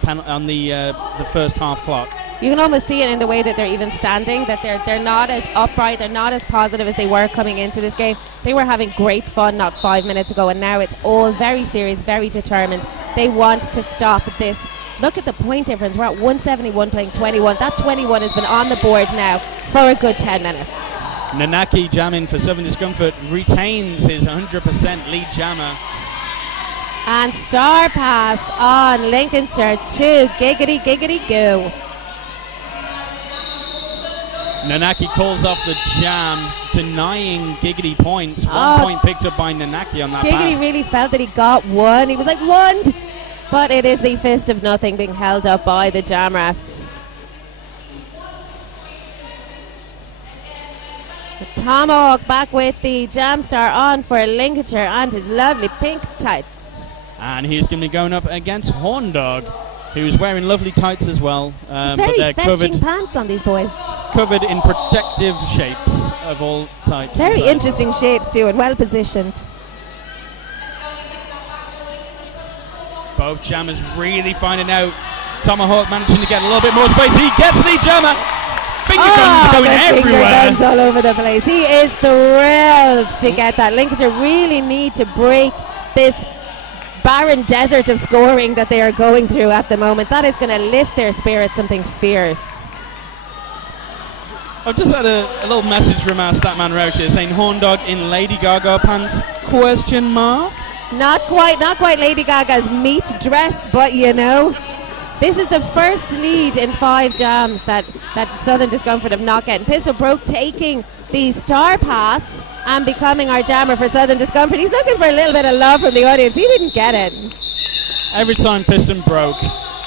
first half clock. You can almost see it in the way that they're even standing, that they're not as upright, they're not as positive as they were coming into this game. They were having great fun not 5 minutes ago, and now it's all very serious, very determined. They want to stop this. Look at the point difference. We're at 171 playing 21. That 21 has been on the board now for a good 10 minutes. Nanaki jamming for Southern Discomfort retains his 100% lead jammer. And star pass on Lincolnshire to Giggity Giggity Goo. Nanaki calls off the jam, denying Giggity points. 1 point picked up by Nanaki on that Giggity pass. really felt that he got one. He was like, one! But it is the fist of nothing being held up by the jam ref. The Tomahawk back with the jam star on for Lincolnshire and his lovely pink tights. And he's going to be going up against Horn Dog, who's wearing lovely tights as well. Very but they're fetching pants on these boys. Covered in protective shapes of all types. Very interesting shapes too, and well positioned. Both jammers really finding out. Tomahawk managing to get a little bit more space. He gets the jammer. Finger guns going everywhere. Finger guns all over the place. He is thrilled to get that. Lincolnshire really need to break this barren desert of scoring that they are going through at the moment. That is going to lift their spirits something fierce. I've just had a little message from our statman Rouch here saying Horn Dog in Lady Gaga pants, question mark? Not quite Lady Gaga's meat dress, but you know, this is the first lead in 5 jams that Southern Discomfort have not getting. Pistol Broke taking the star pass and becoming our jammer for Southern Discomfort. He's looking for a little bit of love from the audience. He didn't get it. Every time Piston Broke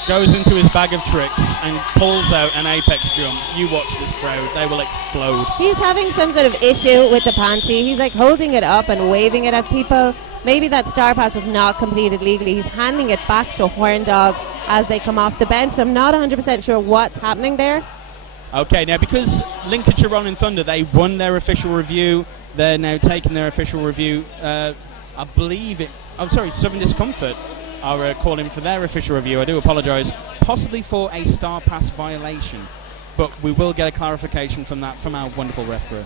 goes into his bag of tricks and pulls out an apex jump, you watch this crowd, they will explode. He's having some sort of issue with the panty. He's like holding it up and waving it at people. Maybe that star pass was not completed legally. He's handing it back to Horn Dog as they come off the bench. So I'm not 100% sure what's happening there. Okay, now because Lincolnshire Rolling Thunder, they won their official review, they're now taking their official review. I believe it. I'm sorry, Southern Discomfort are calling for their official review. I do apologise, possibly for a star pass violation, but we will get a clarification from that from our wonderful ref crew.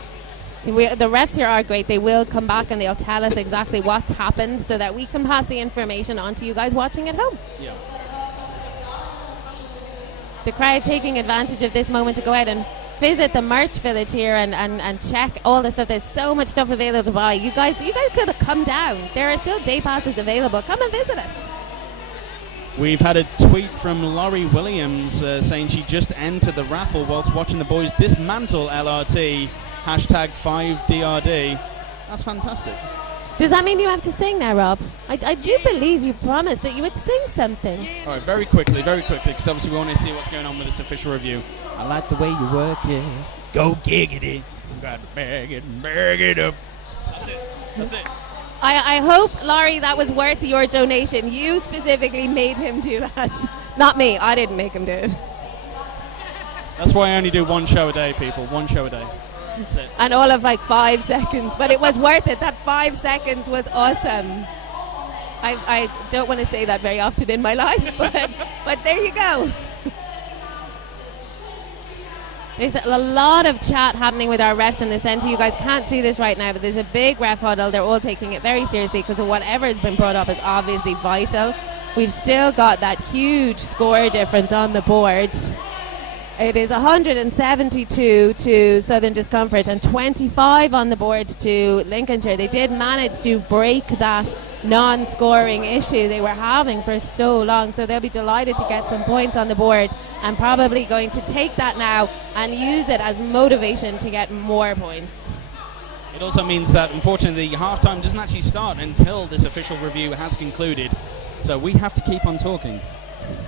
The refs here are great. They will come back and they'll tell us exactly what's happened so that we can pass the information on to you guys watching at home. Yeah. The crowd taking advantage of this moment to go out and visit the merch village here and check all the stuff. There's so much stuff available to buy. You guys could have come down. There are still day passes available. Come and visit us. We've had a tweet from Laurie Williams saying she just entered the raffle whilst watching the boys dismantle LRT. Hashtag 5DRD. That's fantastic. Does that mean you have to sing now, Rob? I do believe you promised that you would sing something. All right, very quickly, because obviously we want to see what's going on with this official review. I like the way you work it. Go giggity. Got to bag it up. That's it. I hope, Laurie, that was worth your donation. You specifically made him do that. Not me. I didn't make him do it. That's why I only do one show a day, people. One show a day. That's it. And all of like 5 seconds. But it was worth it. That 5 seconds was awesome. I don't want to say that very often in my life, but there you go. There's a lot of chat happening with our refs in the centre. You guys can't see this right now, but there's a big ref huddle. They're all taking it very seriously because of whatever has been brought up is obviously vital. We've still got that huge score difference on the board. It is 172 to Southern Discomfort and 25 on the board to Lincolnshire. They did manage to break that non-scoring issue they were having for so long, so they'll be delighted to get some points on the board and probably going to take that now and use it as motivation to get more points. It also means that unfortunately the half-time doesn't actually start until this official review has concluded, so we have to keep on talking.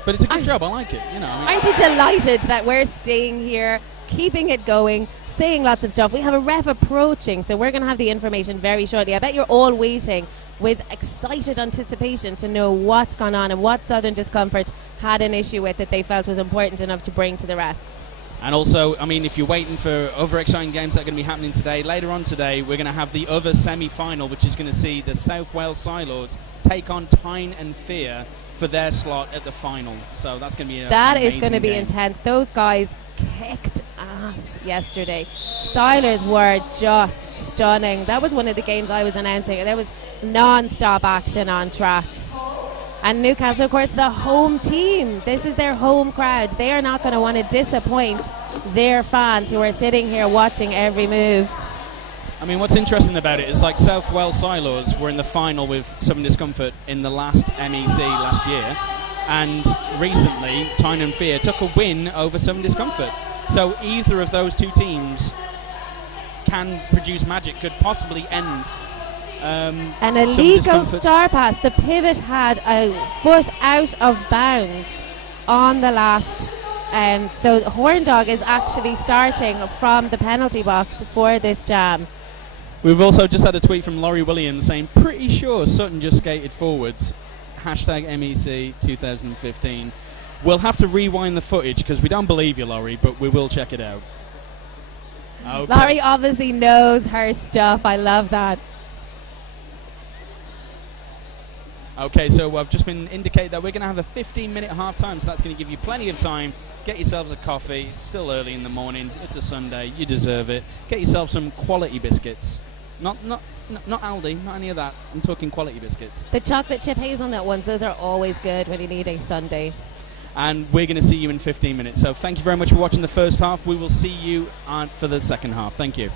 But it's a good job. I like it. You know. Aren't you delighted that we're staying here, keeping it going, saying lots of stuff? We have a ref approaching, so we're going to have the information very shortly. I bet you're all waiting with excited anticipation to know what's gone on and what Southern Discomfort had an issue with that they felt was important enough to bring to the refs. And also, I mean, if you're waiting for other exciting games that are going to be happening today, later on today, we're going to have the other semi-final, which is going to see the South Wales Silos take on Tyne and Fear for their slot at the final. So that's going to be that is going to be intense. Those guys kicked ass yesterday. Silers were just stunning. That was one of the games I was announcing. There was non-stop action on track. And Newcastle, of course, the home team. This is their home crowd. They are not going to want to disappoint their fans who are sitting here watching every move. I mean, what's interesting about it is like South Wales Silos were in the final with Southern Discomfort in the last MEC last year. And recently, Tyne and Fear took a win over Southern Discomfort. So either of those two teams can produce magic, could possibly end an illegal star pass. The pivot had a foot out of bounds on the last. So Horn Dog is actually starting from the penalty box for this jam. We've also just had a tweet from Laurie Williams saying, pretty sure Sutton just skated forwards. Hashtag MEC 2015. We'll have to rewind the footage because we don't believe you, Laurie, but we will check it out. Okay. Laurie obviously knows her stuff. I love that. Okay, so I've just been indicated that we're going to have a 15-minute half-time, so that's going to give you plenty of time. Get yourselves a coffee. It's still early in the morning. It's a Sunday. You deserve it. Get yourself some quality biscuits. Not Aldi, not any of that. I'm talking quality biscuits. The chocolate chip hazelnut ones, those are always good when you need a Sunday. And we're going to see you in 15 minutes. So thank you very much for watching the first half. We will see you for the second half. Thank you.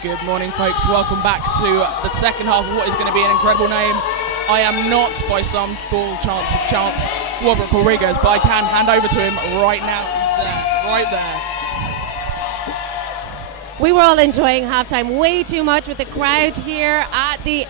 Good morning, folks. Welcome back to the second half of what is going to be an incredible name. I am not, by some full chance of chance, Robert Rodriguez, but I can hand over to him right now. He's there, right there. We were all enjoying halftime way too much with the crowd here at the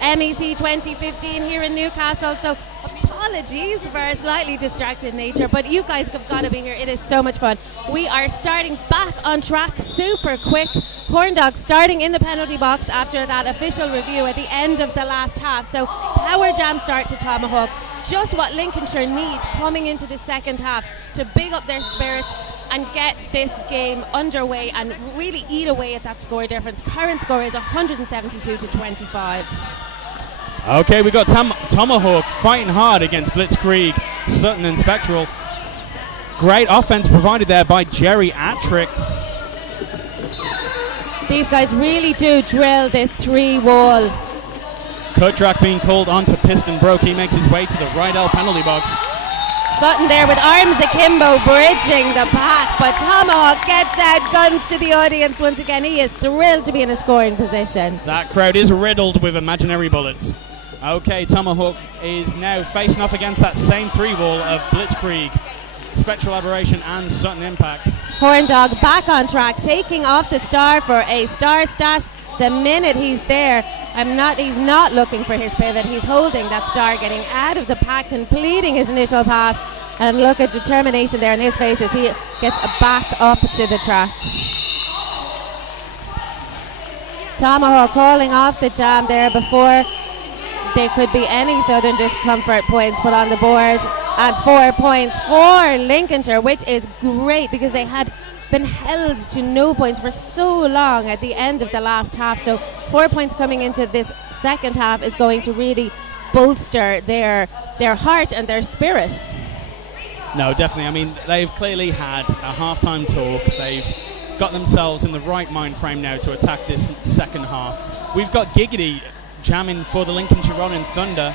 MEC 2015 here in Newcastle. So apologies for a slightly distracted nature, but you guys have got to be here. It is so much fun. We are starting back on track super quick. Horn Dogs starting in the penalty box after that official review at the end of the last half. So power jam start to Tomahawk. Just what Lincolnshire need coming into the second half to big up their spirits and get this game underway and really eat away at that score difference. Current score is 172-25. Okay, we got Tomahawk fighting hard against Blitzkrieg, Sutton and Spectral. Great offense provided there by Jerry Attrick. These guys really do drill this three wall. Cut track being called onto Piston Broke. He makes his way to the Rydell penalty box. Sutton there with arms akimbo bridging the path, but Tomahawk gets out, guns to the audience once again. He is thrilled to be in a scoring position. That crowd is riddled with imaginary bullets. Okay, Tomahawk is now facing off against that same three wall of Blitzkrieg, Spectral Aberration and Sutton Impact. Horn Dog back on track, taking off the star for a star stash. The minute he's there, he's not looking for his pivot. He's holding that star, getting out of the pack, completing his initial pass. And look at determination there in his face as he gets back up to the track. Tomahawk calling off the jam there before there could be any Southern discomfort points put on the board. At 4 points for Lincolnshire, which is great because they had been held to no points for so long at the end of the last half. So 4 points coming into this second half is going to really bolster their heart and their spirit. No, definitely. I mean, they've clearly had a halftime talk. They've got themselves in the right mind frame now to attack this second half. We've got Giggity jamming for the Lincolnshire Ronin Thunder.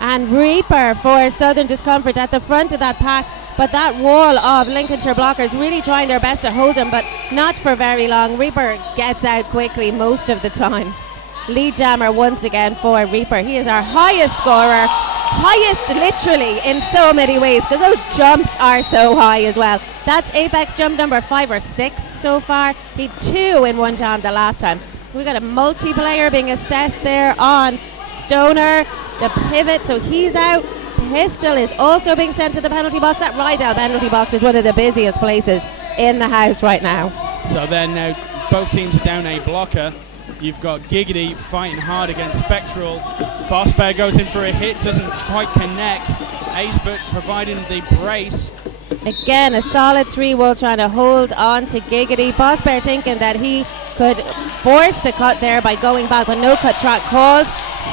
And Reaper for Southern Discomfort at the front of that pack. But that wall of Lincolnshire blockers really trying their best to hold him, but not for very long. Reaper gets out quickly most of the time. Lead jammer once again for Reaper. He is our highest scorer. Highest literally in so many ways because those jumps are so high as well. That's Apex jump number 5 or 6 so far. He had 2 in one jam the last time. We've got a multiplayer being assessed there on Stoner. The pivot, so he's out. Pistol is also being sent to the penalty box. That Rydell penalty box is one of the busiest places in the house right now. So then now both teams are down a blocker. You've got Giggity fighting hard against Spectral. Boss Bear goes in for a hit, doesn't quite connect. Acebert providing the brace. Again, a solid 3-wall trying to hold on to Giggity. Boss Bear thinking that he could force the cut there by going back, but no cut track called.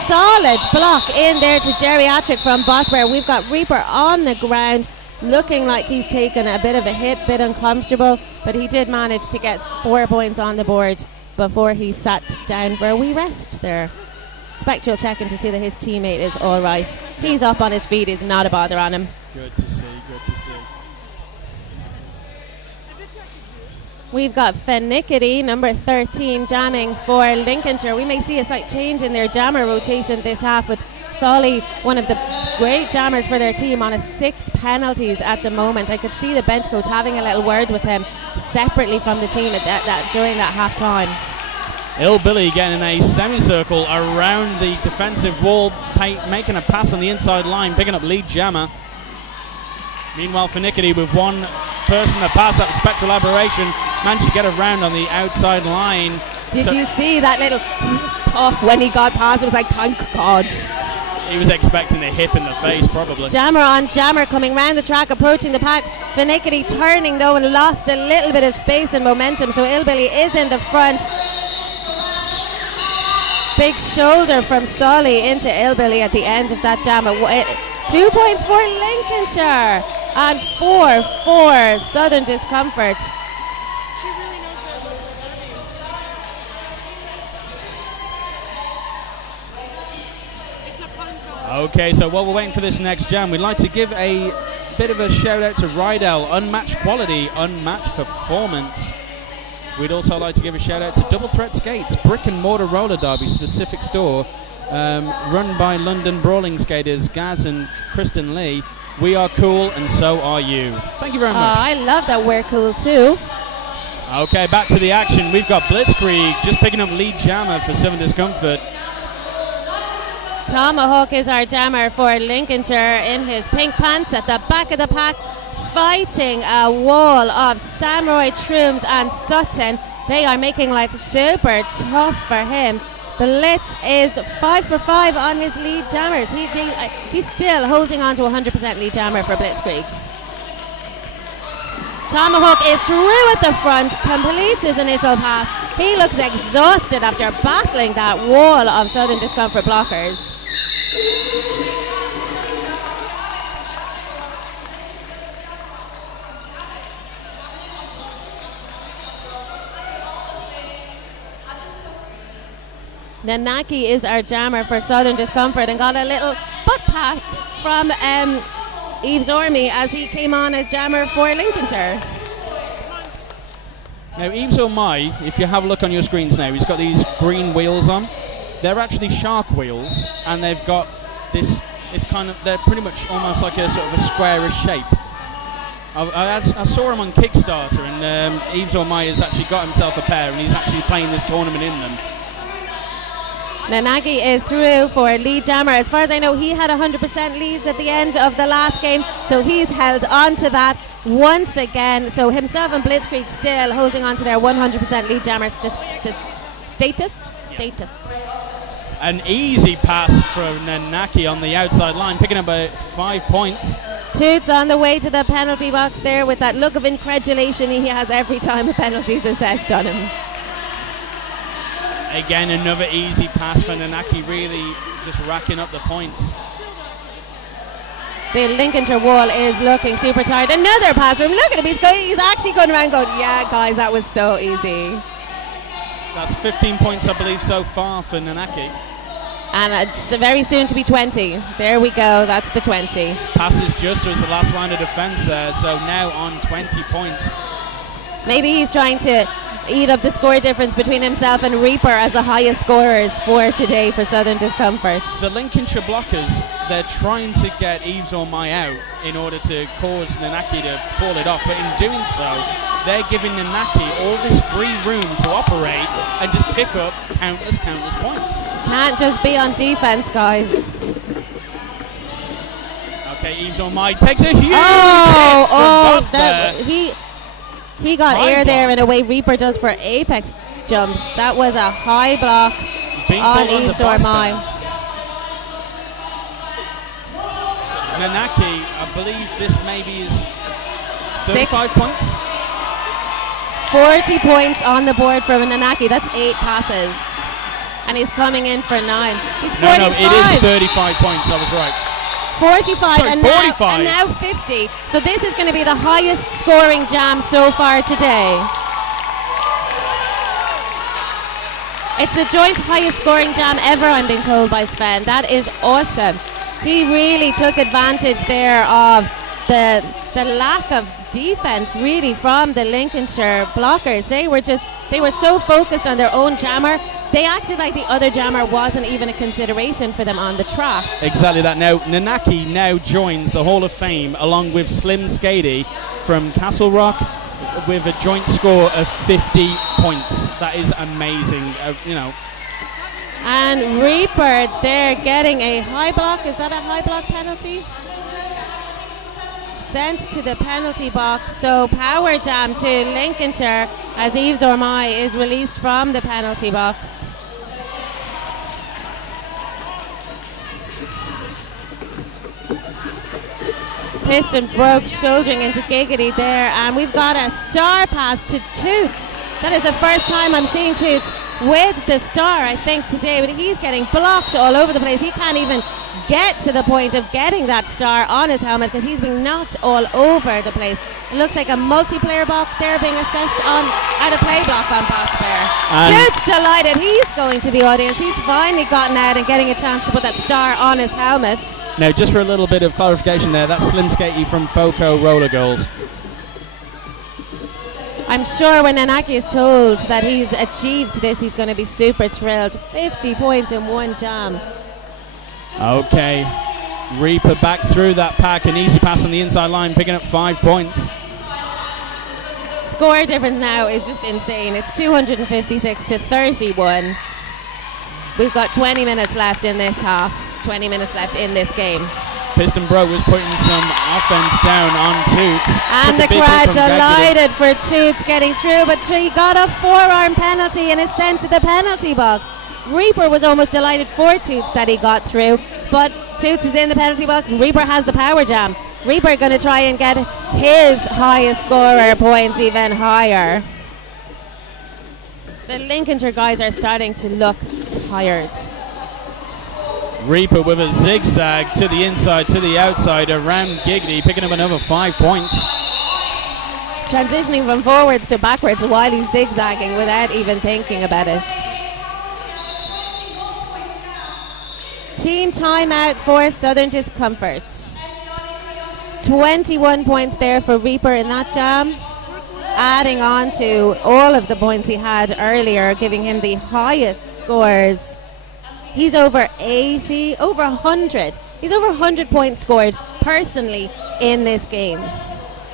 Solid block in there to Geriatric from Boss Bear. We've got Reaper on the ground, looking like he's taken a bit of a hit, bit uncomfortable, but he did manage to get 4 points on the board before he sat down for a wee rest there. Spectral checking to see that his teammate is all right. He's up on his feet, he's not a bother on him. Good to see, good to see. We've got Fennickety, number 13, jamming for Lincolnshire. We may see a slight change in their jammer rotation this half with Solly, one of the great jammers for their team, on a 6 penalties at the moment. I could see the bench coach having a little word with him separately from the team at during that half time. Illbilly getting a semicircle around the defensive wall, making a pass on the inside line, picking up lead jammer. Meanwhile, Fennickety with one person to pass up Spectral Aberration, managed to get around on the outside line. Did you see that little puff when he got past? It was like, thank God. He was expecting a hip in the face, probably. Jammer on jammer coming round the track, approaching the pack. Fennickety turning though and lost a little bit of space and momentum, so Illbilly is in the front. Big shoulder from Solly into Illbilly at the end of that jammer. 2 points for Lincolnshire and 4 for Southern Discomfort. Okay, so while we're waiting for this next jam, we'd like to give a bit of a shout out to Rydell. Unmatched quality, unmatched performance. We'd also like to give a shout out to Double Threat Skates, brick and mortar roller derby specific store, run by London brawling skaters Gaz and Kristen Lee. We are cool and so are you. Thank you very much. I love that we're cool too. Okay, back to the action. We've got Blitzkrieg just picking up lead jammer for Southern Discomfort. Tomahawk is our jammer for Lincolnshire in his pink pants at the back of the pack, fighting a wall of Samurai, Trooms and Sutton. They are making life super tough for him. Blitz is 5 for 5 on his lead jammers. He's still holding on to 100% lead jammer for Blitzkrieg. Tomahawk is through at the front, completes his initial pass. He looks exhausted after battling that wall of Southern Discomfort blockers. Nanaki is our jammer for Southern Discomfort and got a little butt pat from Eves Orme as he came on as jammer for Lincolnshire. Now Eves Orme, if you have a look on your screens now, he's got these green wheels on. They're actually shark wheels, and they've got this, they're pretty much almost like a sort of a squarish shape. I saw him on Kickstarter, and Eves Orme has actually got himself a pair, and he's actually playing this tournament in them. Nanagi is through for lead jammer. As far as I know, he had 100% leads at the end of the last game, so he's held on to that once again. So himself and Blitzkrieg still holding on to their 100% lead jammer status. An easy pass from Nanaki on the outside line, picking up 5 points. Toots on the way to the penalty box there with that look of incredulation he has every time a penalty is assessed on him. Again, another easy pass for Nanaki, really just racking up the points. The Lincolnshire wall is looking super tired. Another pass from him. Look at him. He's actually going around going, yeah, guys, that was so easy. That's 15 points, I believe, so far for Nanaki. And it's very soon to be 20. There we go. That's the 20. Passes just as the last line of defence there, so now on 20 points. Maybe he's trying to eat up the score difference between himself and Reaper as the highest scorers for today for Southern Discomfort. The Lincolnshire blockers, they're trying to get Eves Orme out in order to cause Nanaki to pull it off, but in doing so, they're giving Nanaki all this free room to operate and just pick up countless points. Can't just be on defense, guys. Okay, Eves Orme takes a huge hit from Bosbear. He got high air block there in a way Reaper does for apex jumps. That was a high block on Eves Orme. Nanaki, I believe this maybe is 35 points. 40 points on the board for Nanaki. That's 8 passes. And he's coming in for 9. He's 45. No, it is 35 points. I was right. 45 Sorry, and 45. Now 50. So this is going to be the highest scoring jam so far today. It's the joint highest scoring jam ever, I'm being told by Sven. That is awesome. He really took advantage there of the lack of defense really from the Lincolnshire blockers. They were so focused on their own jammer. They acted like the other jammer wasn't even a consideration for them on the track. Exactly that. Now, Nanaki now joins the Hall of Fame along with Slim Skady from Castle Rock with a joint score of 50 points. That is amazing, And Reaper there getting a high block. Is that a high block penalty? Sent to the penalty box. So power jam to Lincolnshire as Eves Orme is released from the penalty box. Piston broke, shouldering into Giggity there, and we've got a star pass to Toots. That is the first time I'm seeing Toots with the star, I think, today, but he's getting blocked all over the place. He can't even get to the point of getting that star on his helmet because he's being knocked all over the place. It looks like a multiplayer block there being assessed on at a play block on Bosbear. Toots delighted. He's going to the audience. He's finally gotten out and getting a chance to put that star on his helmet. Now, just for a little bit of clarification there, that's Slim Skady from Foco Roller Girls. I'm sure when Nanaki is told that he's achieved this, he's going to be super thrilled. 50 points in one jam. Okay, Reaper back through that pack, an easy pass on the inside line, picking up 5 points. Score difference now is just insane. It's 256 to 31. We've got 20 minutes left in this half, 20 minutes left in this game. Piston Broke was putting some offense down on Toots. And the crowd delighted for Toots getting through, but he got a forearm penalty and is sent to the penalty box. Reaper was almost delighted for Toots that he got through, but Toots is in the penalty box and Reaper has the power jam. Reaper going to try and get his highest scorer points even higher. The Lincolnshire guys are starting to look tired. Reaper with a zigzag to the inside, to the outside, around Giggity, picking up another 5 points. Transitioning from forwards to backwards while he's zigzagging without even thinking about it. Team timeout for Southern Discomfort. 21 points there for Reaper in that jam, adding on to all of the points he had earlier, giving him the highest scores. He's over 80, over 100. He's over 100 points scored personally in this game.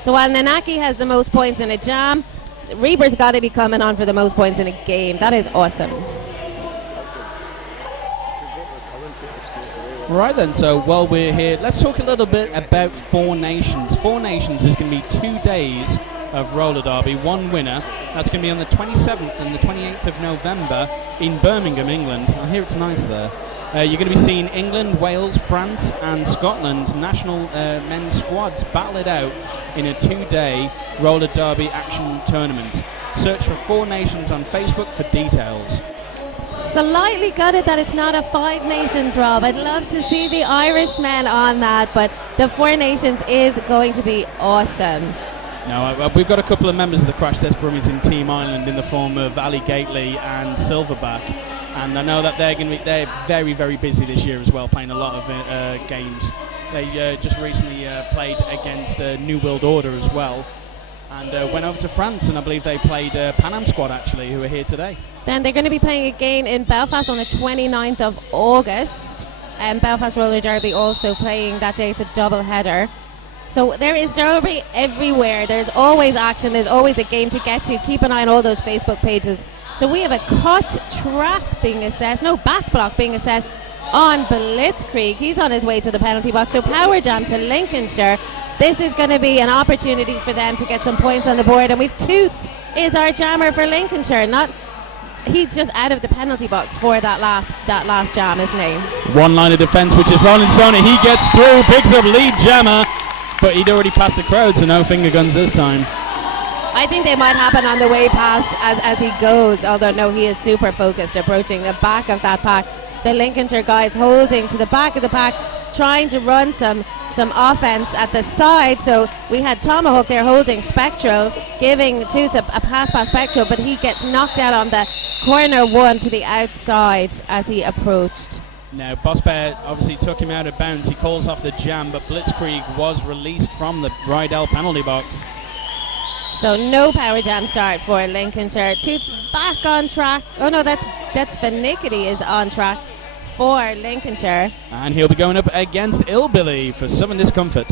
So while Nanaki has the most points in a jam, Reaper's got to be coming on for the most points in a game. That is awesome. Right then, so while we're here, let's talk a little bit about Four Nations. Four Nations is going to be 2 days of roller derby, one winner. That's going to be on the 27th and the 28th of November in Birmingham, England. I hear it's nice there. You're going to be seeing England, Wales, France and Scotland national men's squads battle it out in a 2-day roller derby action tournament. Search for Four Nations on Facebook for details. Slightly gutted that it's not a Five Nations, Rob. I'd love to see the Irishmen on that, but the Four Nations is going to be awesome. No, we've got a couple of members of the Crash Test Brummies in Team Ireland in the form of Ali Gately and Silverback, and I know that they're very, very busy this year as well, playing a lot of games. They just recently played against New World Order as well, and went over to France, and I believe they played Pan Am Squad actually, who are here today. Then they're going to be playing a game in Belfast on the 29th of August, and Belfast Roller Derby also playing that day. It's a double header. So there is derby everywhere. There's always action. There's always a game to get to. Keep an eye on all those Facebook pages. So we have a cut track being assessed, no, back block being assessed on Blitzkrieg. He's on his way to the penalty box. So power jam to Lincolnshire. This is going to be an opportunity for them to get some points on the board. And we've Toots is our jammer for Lincolnshire. He's just out of the penalty box for that last jam, isn't he? One line of defence, which is Roland Sony. He gets through, picks up lead jammer, but he'd already passed the crowd, so no finger guns this time. I think they might happen on the way past as he goes, although no, he is super focused, approaching the back of that pack. The Lincolnshire guys holding to the back of the pack, trying to run some offense at the side. So we had Tomahawk there holding Spectral, giving Toots a pass past Spectral, but he gets knocked out on the corner one to the outside as he approached. Now, Boss Bear obviously took him out of bounds. He calls off the jam, but Blitzkrieg was released from the Rydell penalty box. So no power jam start for Lincolnshire. Toots back on track. Oh no, that's Finnickety is on track for Lincolnshire. And he'll be going up against Illbilly for Southern Discomfort.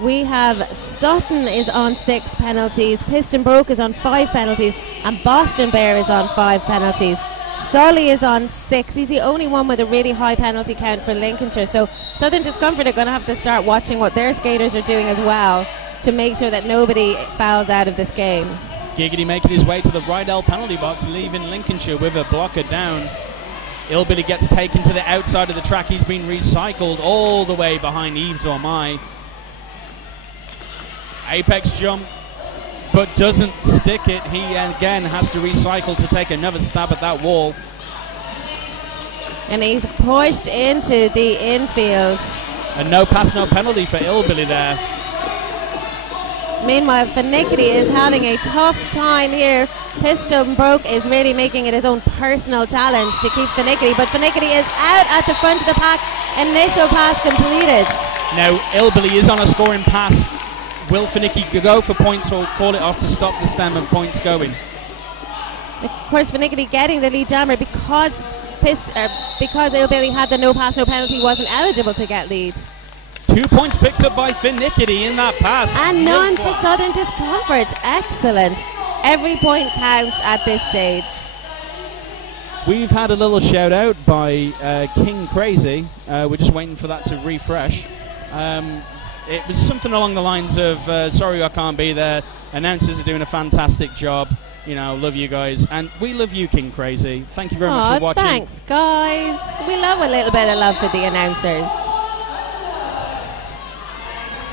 We have Sutton is on 6 penalties, Piston Broke is on 5 penalties, and Boston Bear is on 5 penalties. Sully is on 6. He's the only one with a really high penalty count for Lincolnshire. So Southern Discomfort are going to have to start watching what their skaters are doing as well to make sure that nobody fouls out of this game. Giggity making his way to the Rydell penalty box, leaving Lincolnshire with a blocker down. Illbilly gets taken to the outside of the track. He's been recycled all the way behind Eves Ormai. Apex jump, but doesn't stick it. He again has to recycle to take another stab at that wall. And he's pushed into the infield. And no pass, no penalty for Illbilly there. Meanwhile, Finnickety is having a tough time here. Piston Broke is really making it his own personal challenge to keep Finnickety, but Finnickety is out at the front of the pack. Initial pass completed. Now, Ilbely is on a scoring pass. Will Finicki go for points or call it off to stop the stem of points going? Of course, Finicki getting the lead jammer because Ilbely had the no pass, no penalty, wasn't eligible to get lead. 2 points picked up by Finicki in that pass. And none for Southern Discomfort. Excellent. Every point counts at this stage. We've had a little shout out by King Crazy. We're just waiting for that to refresh. It was something along the lines of, sorry I can't be there. Announcers are doing a fantastic job. You know, love you guys. And we love you, King Crazy. Thank you very much for watching. Thanks, guys. We love a little bit of love for the announcers.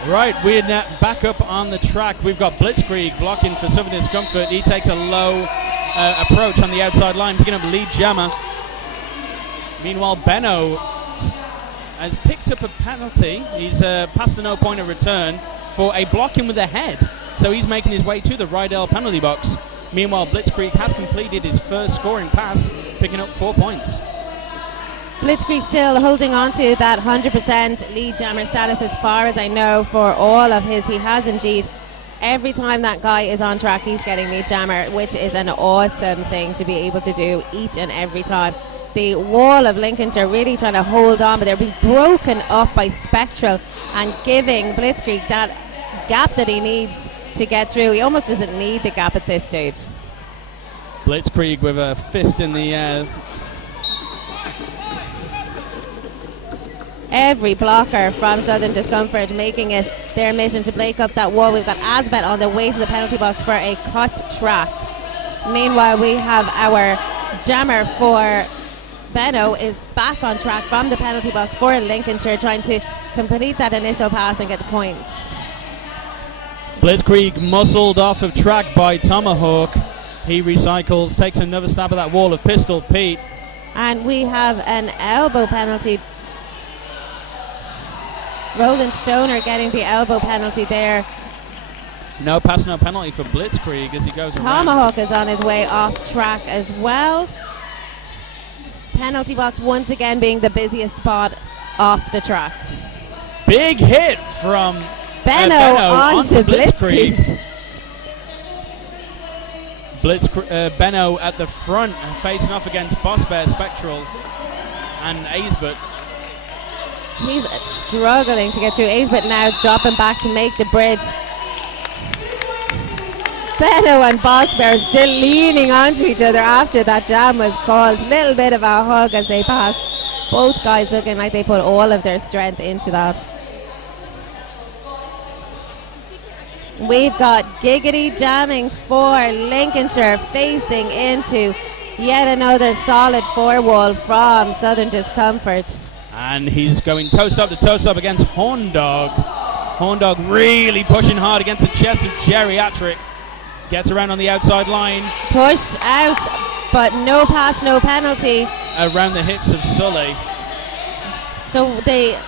Right, we're now back up on the track. We've got Blitzkrieg blocking for Southern Discomfort. He takes a low approach on the outside line, picking up lead jammer. Meanwhile, Benno has picked up a penalty. He's passed the no-pointer return for a blocking with the head. So he's making his way to the Rydell penalty box. Meanwhile, Blitzkrieg has completed his first scoring pass, picking up 4 points. Blitzkrieg still holding on to that 100% lead jammer status as far as I know for all of his. He has indeed. Every time that guy is on track, he's getting lead jammer, which is an awesome thing to be able to do each and every time. The wall of Lincolnshire really trying to hold on, but they're being broken up by Spectral and giving Blitzkrieg that gap that he needs to get through. He almost doesn't need the gap at this stage. Blitzkrieg with a fist in the air. Every blocker from Southern Discomfort making it their mission to break up that wall. We've got Asbet on the way to the penalty box for a cut track. Meanwhile, we have our jammer for Benno is back on track from the penalty box for Lincolnshire, trying to complete that initial pass and get the points. Blitzkrieg muscled off of track by Tomahawk. He recycles, takes another stab at that wall of Pistol Pete. And we have an elbow penalty. Roland Stoner getting the elbow penalty there. No pass, no penalty for Blitzkrieg as he goes Tomahawk around. is on his way off track as well. Penalty box once again being the busiest spot off the track. Big hit from Benno onto Blitzkrieg. Benno at the front facing off against Boss Bear, Spectral and Aisbert. He's struggling to get through. Aisbert now dropping back to make the bridge. Benno and Boss Bear still leaning onto each other after that jam was called. Little bit of a hug as they passed. Both guys looking like they put all of their strength into that. We've got Giggity jamming for Lincolnshire, facing into yet another solid four wall from Southern Discomfort. And he's going toast up to toast up against Horn Dog. Horn Dog really pushing hard against the chest of Geriatric. Gets around on the outside line. Pushed out, but no pass, no penalty. Around the hips of Sully. So the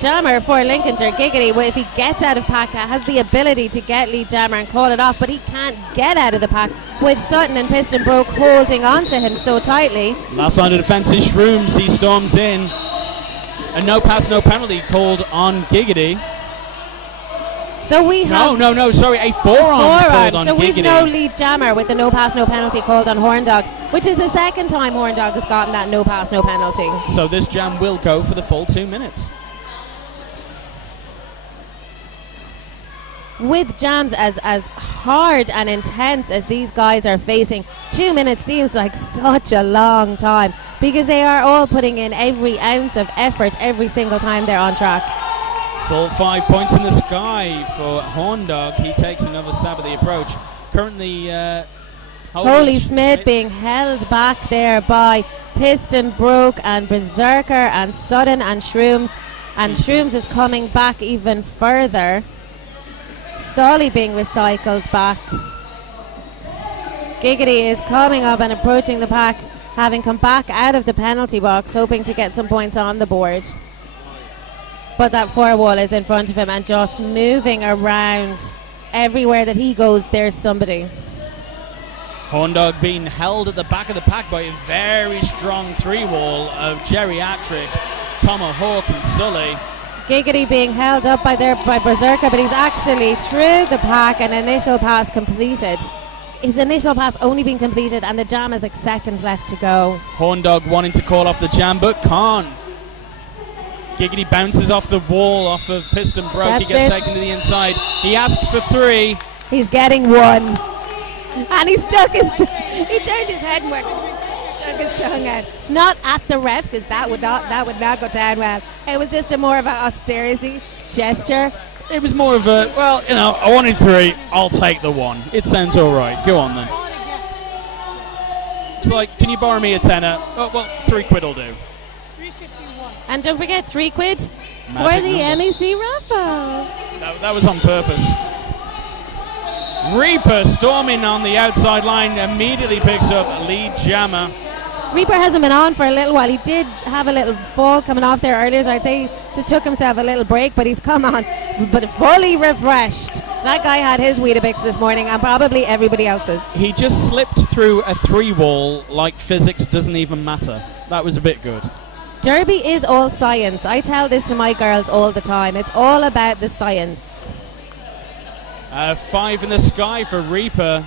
jammer for Lincolnshire, Giggity, well, if he gets out of pack, has the ability to get lead jammer and call it off, but he can't get out of the pack with Sutton and Piston Broke holding on to him so tightly. Last line of defence is Shrooms. He storms in. A no pass, no penalty called on Giggity. So we have... No, sorry, a forearm called on Giggity. So we've no lead jammer with the no pass, no penalty called on Horn Dog, which is the second time Horn Dog has gotten that no pass, no penalty. So this jam will go for the full 2 minutes. With jams as hard and intense as these guys are facing, 2 minutes seems like such a long time because they are all putting in every ounce of effort every single time they're on track. Full 5 points in the sky for Horn Dog. He takes another stab at the approach. Currently, Holy Smith being held back there by Piston Broke and Berserker and Sudden and Shrooms. And Shrooms is coming back even further. Sully being recycled back. Giggity is coming up and approaching the pack, having come back out of the penalty box, hoping to get some points on the board. But that four wall is in front of him and just moving around. Everywhere that he goes, there's somebody. Horn Dog being held at the back of the pack by a very strong three wall of Geriatric, Tomahawk and Sully. Giggity being held up by Berserker, but he's actually through the pack, and initial pass completed. His initial pass only been completed, and the jam has like seconds left to go. Horndog wanting to call off the jam, but can't. Giggity bounces off the wall, off of Piston Broke. He gets taken to the inside. He asks for 3. He's getting 1. And he stuck his he turned his head and stuck his tongue out. Not at the ref, because that would not go down well. It was just more of a seriously gesture. It was more of a, well, you know, I wanted 3, I'll take the 1. It sounds all right. Go on then. It's like, can you borrow me a tenner? Oh, well, 3 quid will do. And don't forget 3 quid for the MEC raffle. That was on purpose. Reaper storming on the outside line, immediately picks up lead jammer. Reaper hasn't been on for a little while. He did have a little fall coming off there earlier, so I'd say just took himself a little break, but he's come on, but fully refreshed. That guy had his Weetabix this morning, and probably everybody else's. He just slipped through a 3-wall like physics doesn't even matter. That was a bit good. Derby is all science. I tell this to my girls all the time. It's all about the science. 5 in the sky for Reaper.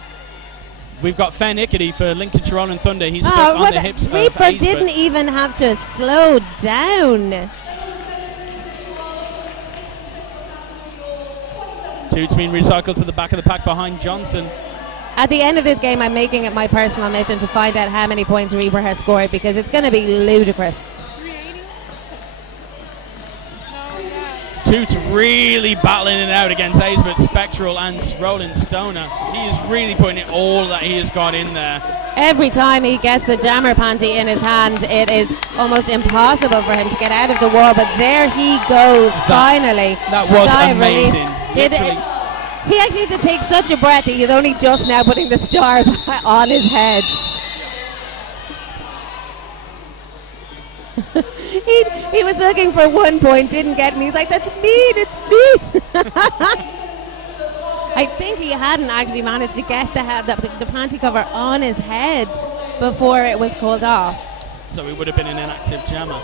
We've got Fair Nickety for Lincolnshire Rolling Thunder. He's stuck on the hips of Reaper Ace, didn't even have to slow down. Toots being recycled to the back of the pack behind Johnston. At the end of this game, I'm making it my personal mission to find out how many points Reaper has scored, because it's going to be ludicrous. Toots really battling it out against Ace, but Spectral and Roland Stoner. He is really putting it all that he has got in there. Every time he gets the jammer panty in his hand, it is almost impossible for him to get out of the wall, but there he goes, finally. That was amazing. He actually had to take such a breath that he's only just now putting the star on his head. He was looking for 1 point, didn't get it, and he's like, that's mean, it's me. I think he hadn't actually managed to get the panty cover on his head before it was called off. So he would have been an inactive jammer.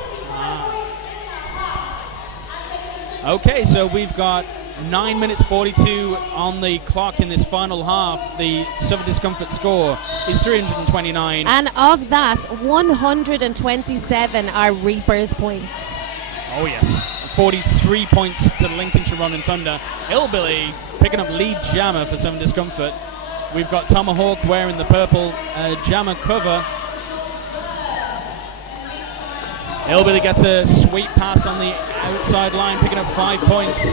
Okay, so we've got 9 minutes 42 on the clock in this final half. The Southern Discomfort score is 329. And of that, 127 are Reaper's points. Oh yes, 43 points to Lincolnshire Rolling Thunder. Hillbilly picking up lead jammer for Southern Discomfort. We've got Tomahawk wearing the purple jammer cover. Hillbilly gets a sweet pass on the outside line, picking up 5 points.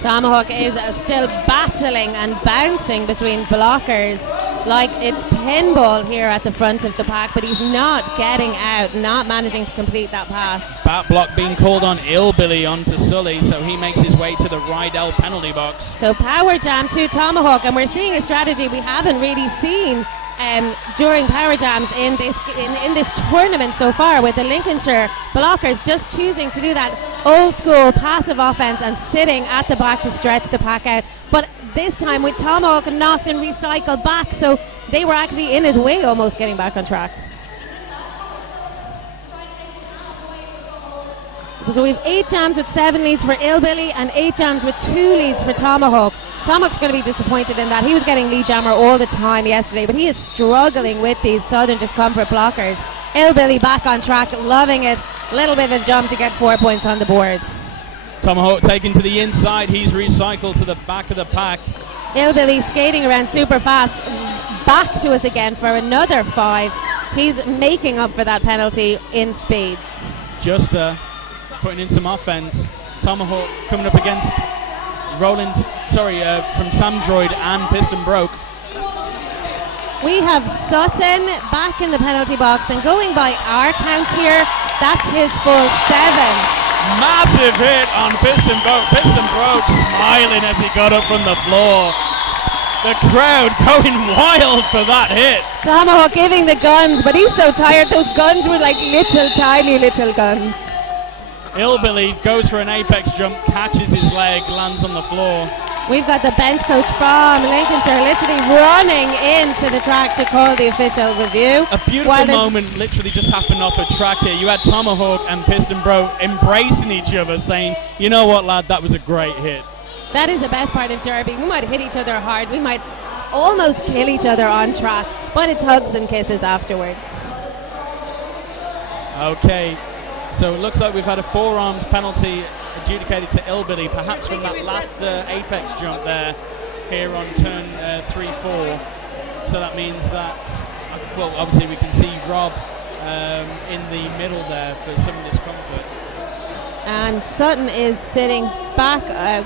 Tomahawk is still battling and bouncing between blockers like it's pinball here at the front of the pack, but he's not getting out, not managing to complete that pass. Bat block being called on Hillbilly onto Sully, so he makes his way to the Rydell penalty box. So power jam to Tomahawk, and we're seeing a strategy we haven't really seen during power jams in this tournament so far, with the Lincolnshire blockers just choosing to do that old school passive offense and sitting at the back to stretch the pack out. But this time with Tomahawk knocked and recycled back, so they were actually in his way, almost getting back on track. So we have 8 jams with 7 leads for Hillbilly and 8 jams with 2 leads for Tomahawk. Tomahawk's going to be disappointed in that. He was getting lead jammer all the time yesterday, but he is struggling with these Southern Discomfort blockers. Hillbilly back on track, loving it. A little bit of a jump to get 4 points on the board. Tomahawk taken to the inside. He's recycled to the back of the pack. Hillbilly skating around super fast. Back to us again for another 5. He's making up for that penalty in spades. Just putting in some offense. Tomahawk coming up against from Samdroid and Piston Broke. We have Sutton back in the penalty box, and going by our count here, that's his full 7. Massive hit on Piston Broke. Piston Broke smiling as he got up from the floor. The crowd going wild for that hit. Tomahawk giving the guns, but he's so tired. Those guns were like tiny little guns. Hillbilly goes for an apex jump, catches his leg, lands on the floor. We've got the bench coach from Lincolnshire literally running into the track to call the official review. A beautiful moment literally just happened off a track here. You had Tomahawk and Piston Bro embracing each other, saying, you know what, lad, that was a great hit. That is the best part of Derby. We might hit each other hard. We might almost kill each other on track, but it's hugs and kisses afterwards. Okay, so it looks like we've had a forearms penalty adjudicated to Ilbilly, perhaps from that last apex jump there here on turn 3-4. So that means that, well, obviously we can see Rob in the middle there for some discomfort. And Sutton is sitting back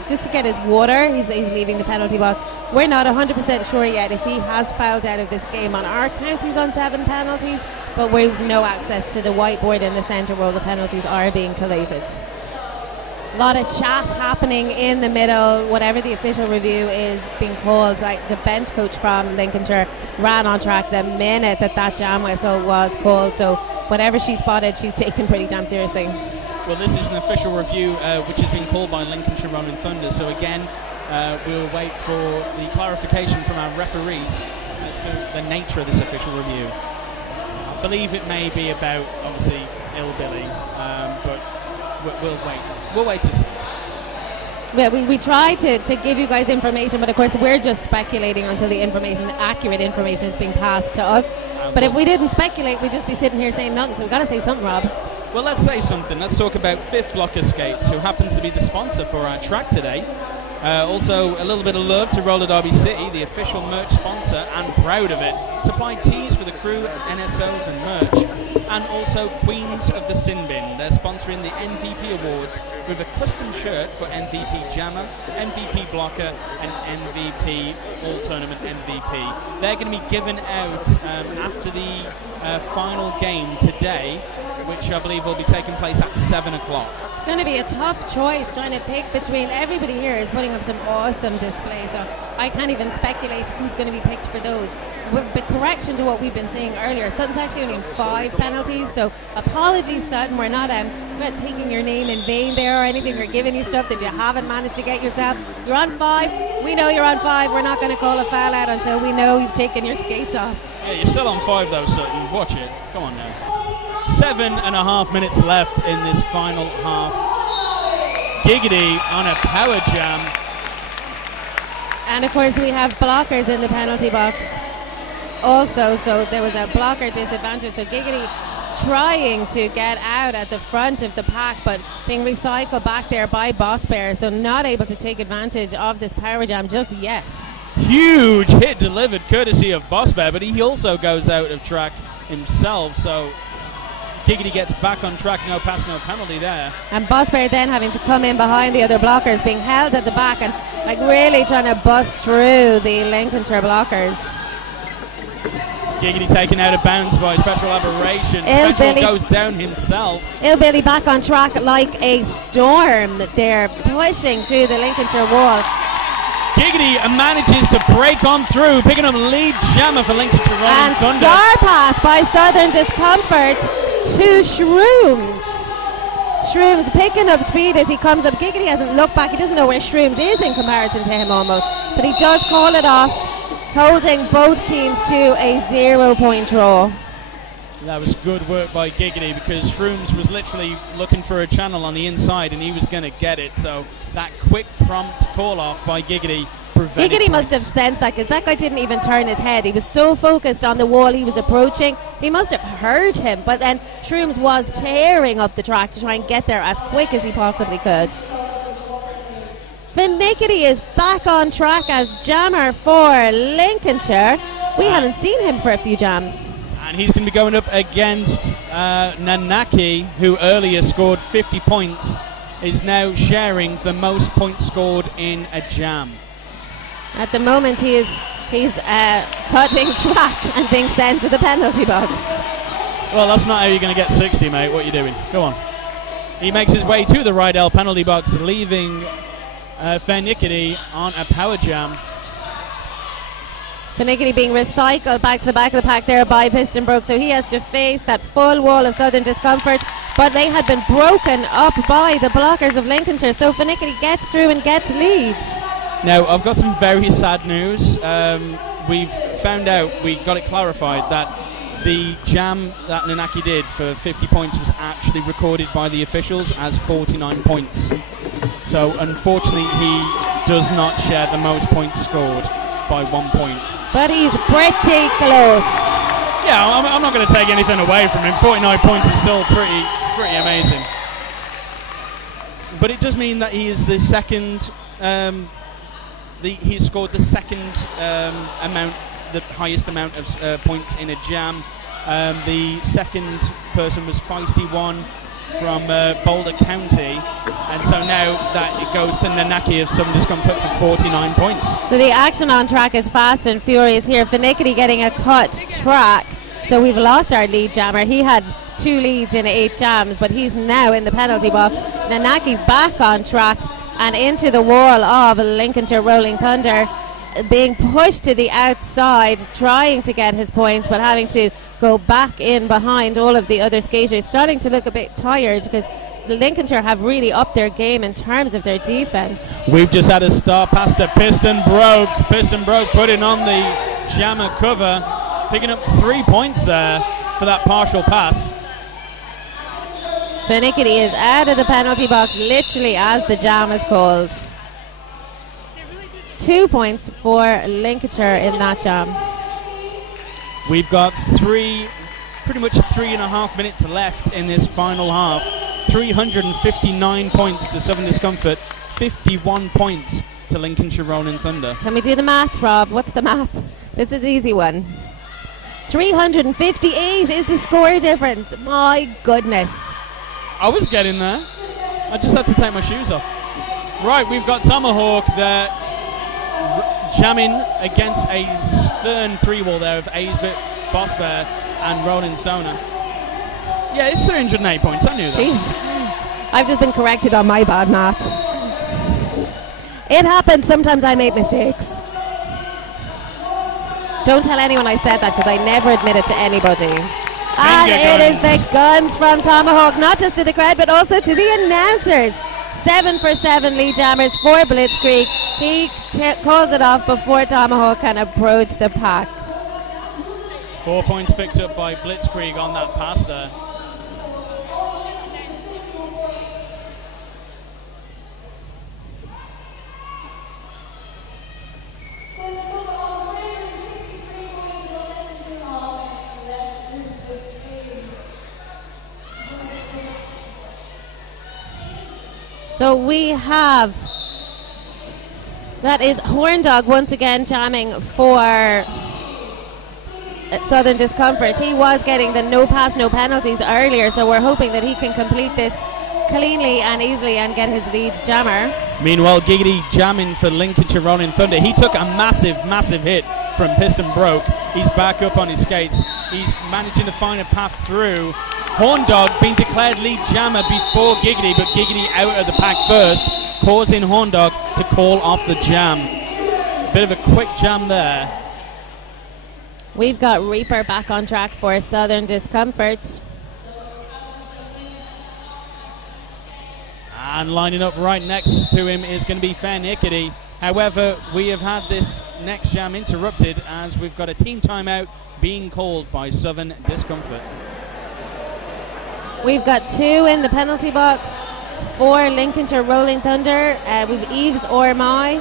just to get his water. He's leaving the penalty box. We're not 100% sure yet if he has fouled out of this game. On our count, he's on 7 penalties, but we've no access to the whiteboard in the centre where all the penalties are being collated. A lot of chat happening in the middle. Whatever the official review is being called, like the bench coach from Lincolnshire ran on track the minute that jam whistle was called. So whatever she spotted, she's taken pretty damn seriously. Well, this is an official review which has been called by Lincolnshire Rolling Thunder. So again, we'll wait for the clarification from our referees as to the nature of this official review. I believe it may be about, obviously, Ilbilly, but we'll wait. We'll wait to see. Yeah, we try to give you guys information, but of course we're just speculating until the accurate information is being passed to us. But if we didn't speculate, we'd just be sitting here saying nothing, so we've got to say something, Rob. Well, let's say something. Let's talk about Fifth Blocker Skates, who happens to be the sponsor for our track today. Also, a little bit of love to Roller Derby City, the official merch sponsor, and proud of it. Supplied tees for the crew, NSOs and merch. And also Queens of the Sin Bin. They're sponsoring the MVP Awards with a custom shirt for MVP Jammer, MVP Blocker, and MVP All Tournament MVP. They're going to be given out after the final game today, which I believe will be taking place at 7 o'clock. It's going to be a tough choice trying to pick between. Everybody here is putting up some awesome displays, so I can't even speculate who's going to be picked for those. With the correction to what we've been saying earlier, Sutton's actually only in 5 penalties, so apologies, Sutton. We're not taking your name in vain there or anything. We're giving you stuff that you haven't managed to get yourself. You're on 5. We know you're on 5. We're not going to call a foul out until we know you've taken your skates off. Yeah, you're still on 5 though, Sutton. Watch it. Come on now. 7.5 minutes left in this final half. Giggity on a power jam. And of course we have blockers in the penalty box also, so there was a blocker disadvantage. So Giggity trying to get out at the front of the pack, but being recycled back there by Boss Bear, so not able to take advantage of this power jam just yet. Huge hit delivered courtesy of Boss Bear, but he also goes out of track himself, so Giggity gets back on track, no pass, no penalty there. And Boss Bear then having to come in behind the other blockers, being held at the back and like really trying to bust through the Lincolnshire blockers. Giggity taken out of bounds by Spectral Aberration. Spectral goes down himself. Ilbilly back on track like a storm. They're pushing through the Lincolnshire wall. Giggity manages to break on through, picking up lead jammer for Lincolnshire Rolling Thunder. And star pass by Southern Discomfort to Shrooms. Shrooms picking up speed as he comes up. Giggity hasn't looked back. He doesn't know where Shrooms is in comparison to him almost. But he does call it off, holding both teams to a 0-point draw. That was good work by Giggity because Shrooms was literally looking for a channel on the inside and he was going to get it. So that quick, prompt call-off by Giggity prevented Giggity must have sensed that because that guy didn't even turn his head. He was so focused on the wall he was approaching. He must have heard him, but then Shrooms was tearing up the track to try and get there as quick as he possibly could. Finnickety is back on track as jammer for Lincolnshire. We haven't seen him for a few jams. And he's going to be going up against Nanaki, who earlier scored 50 points, is now sharing the most points scored in a jam. At the moment, he's cutting track and being sent to the penalty box. Well, that's not how you're going to get 60, mate. What are you doing? Go on. He makes his way to the Rydell penalty box, leaving Finnickety on a power jam. Finnickety being recycled back to the back of the pack there by Piston Broke, so he has to face that full wall of Southern Discomfort, but they had been broken up by the blockers of Lincolnshire, so Finnickety gets through and gets lead. Now, I've got some very sad news. We've found out, we got it clarified, that the jam that Nanaki did for 50 points was actually recorded by the officials as 49 points. So, unfortunately, he does not share the most points scored by 1 point. But he's pretty close. Yeah, I'm not going to take anything away from him. 49 points is still pretty amazing. But it does mean that he is the second. He scored the second the highest amount of points in a jam. The second person was Feisty One from Boulder County, and so now that it goes to Nanaki of Southern Discomfort for 49 points. So the action on track is fast and furious here. Finicity getting a cut track. So we've lost our lead jammer. He had 2 leads in 8 jams, but he's now in the penalty box. Nanaki back on track and into the wall of Lincolnshire Rolling Thunder, being pushed to the outside, trying to get his points, but having to go back in behind all of the other skaters, starting to look a bit tired because Lincolnshire have really upped their game in terms of their defence. We've just had a start past the Piston Broke. Piston Broke putting on the jammer cover, picking up 3 points there for that partial pass. Finicity is out of the penalty box literally as the jam is called. 2 points for Lincolnshire in that jam. We've got pretty much 3.5 minutes left in this final half. 359 points to Southern Discomfort, 51 points to Lincolnshire Rolling Thunder. Can we do the math, Rob? What's the math? This is an easy one. 358 is the score difference. My goodness. I was getting there. I just had to take my shoes off. Right, we've got Tomahawk there jamming against a stern 3-wall there of Aesbit, Boss Bear and Roland Stoner. Yeah, it's 308 points. I knew that. I've just been corrected on my bad math. It happens. Sometimes I make mistakes. Don't tell anyone I said that because I never admit it to anybody. And it is the guns from Tomahawk, not just to the crowd but also to the announcers. 7 for 7 lead jammers for Blitzkrieg. He calls it off before Tomahawk can approach the pack. 4 points picked up by Blitzkrieg on that pass there. So we have, that is Horn Dog once again jamming for Southern Discomfort. He was getting the no pass, no penalties earlier, so we're hoping that he can complete this cleanly and easily and get his lead jammer. Meanwhile, Giggity jamming for Lincolnshire Rolling Thunder. He took a massive hit from Piston Broke. He's back up on his skates. He's managing to find a path through. Horn Dog being declared lead jammer before Giggity, but Giggity out of the pack first, causing Horn Dog to call off the jam. Bit of a quick jam there. We've got Reaper back on track for Southern Discomfort. And lining up right next to him is going to be Finicity. However, we have had this next jam interrupted as we've got a team timeout being called by Southern Discomfort. We've got 2 in the penalty box for Lincolnshire Rolling Thunder. We've Eves Ormai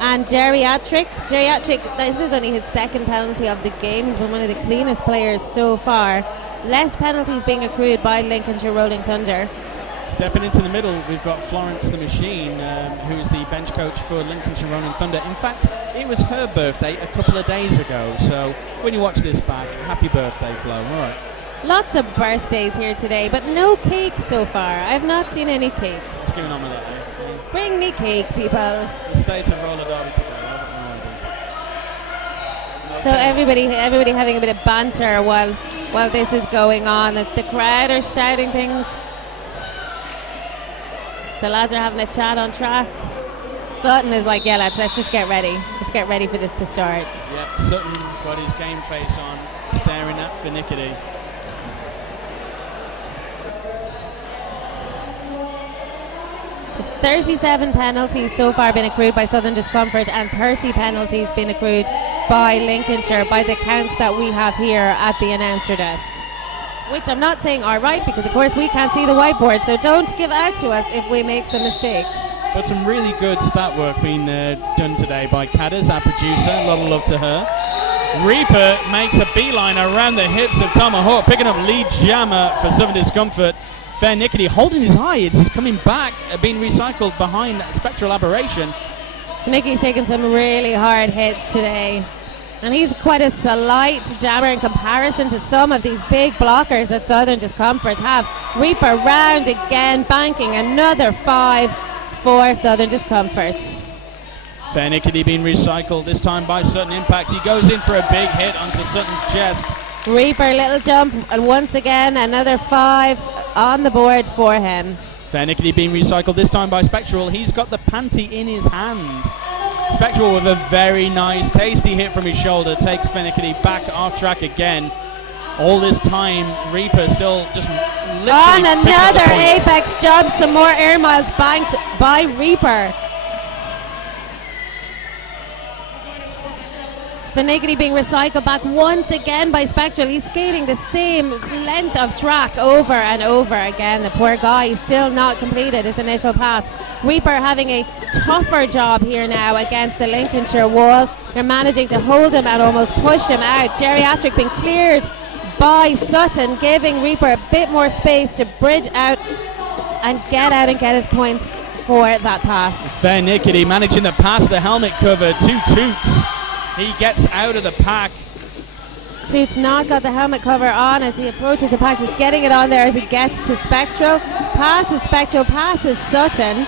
and Geriatric. Geriatric, this is only his second penalty of the game. He's been one of the cleanest players so far. Less penalties being accrued by Lincolnshire Rolling Thunder. Stepping into the middle, we've got Florence the Machine, who is the bench coach for Lincolnshire Rolling Thunder. In fact, it was her birthday a couple of days ago, so when you watch this back, happy birthday, Flo. All right. Lots of birthdays here today, but no cake so far. I've not seen any cake. What's going on with that, eh? Bring me cake, people. The state of roller derby today. So everybody having a bit of banter while this is going on. The crowd are shouting things. The lads are having a chat on track. Sutton is like, yeah, let's just get ready. Let's get ready for this to start. Yep, Sutton got his game face on, staring at Finicity. 37 penalties so far been accrued by Southern Discomfort and 30 penalties been accrued by Lincolnshire by the counts that we have here at the announcer desk. Which I'm not saying are right, because of course we can't see the whiteboard, so don't give out to us if we make some mistakes. But some really good stat work being done today by Cadders, our producer. A lot of love to her. Reaper makes a beeline around the hips of Tomahawk, picking up lead jammer for Southern Discomfort. Fair Nickety holding his hides. He's coming back, being recycled behind Spectral Aberration. Nicky's taking some really hard hits today. And he's quite a slight jammer in comparison to some of these big blockers that Southern Discomfort have. Reaper round again, banking another 5 for Southern Discomfort. Fair Nickety being recycled, this time by Sutton Impact. He goes in for a big hit onto Sutton's chest. Reaper, little jump, and once again another 5 on the board for him. Fair Nickety being recycled, this time by Spectral. He's got the panty in his hand. Spectral with a very nice, tasty hit from his shoulder takes Fair Nickety back off track again. All this time, Reaper still just literally on another apex jump, some more air miles banked by Reaper. Finnegan being recycled back once again by Spectral. He's skating the same length of track over and over again. The poor guy, he's still not completed his initial pass. Reaper having a tougher job here now against the Lincolnshire wall. They're managing to hold him and almost push him out. Geriatric being cleared by Sutton, giving Reaper a bit more space to bridge out and get his points for that pass. Fair Nickety managing to pass the helmet cover to Toots. He gets out of the pack. Toots not got the helmet cover on as he approaches the pack, just getting it on there as he gets to Spectral. Passes Spectral, passes Sutton.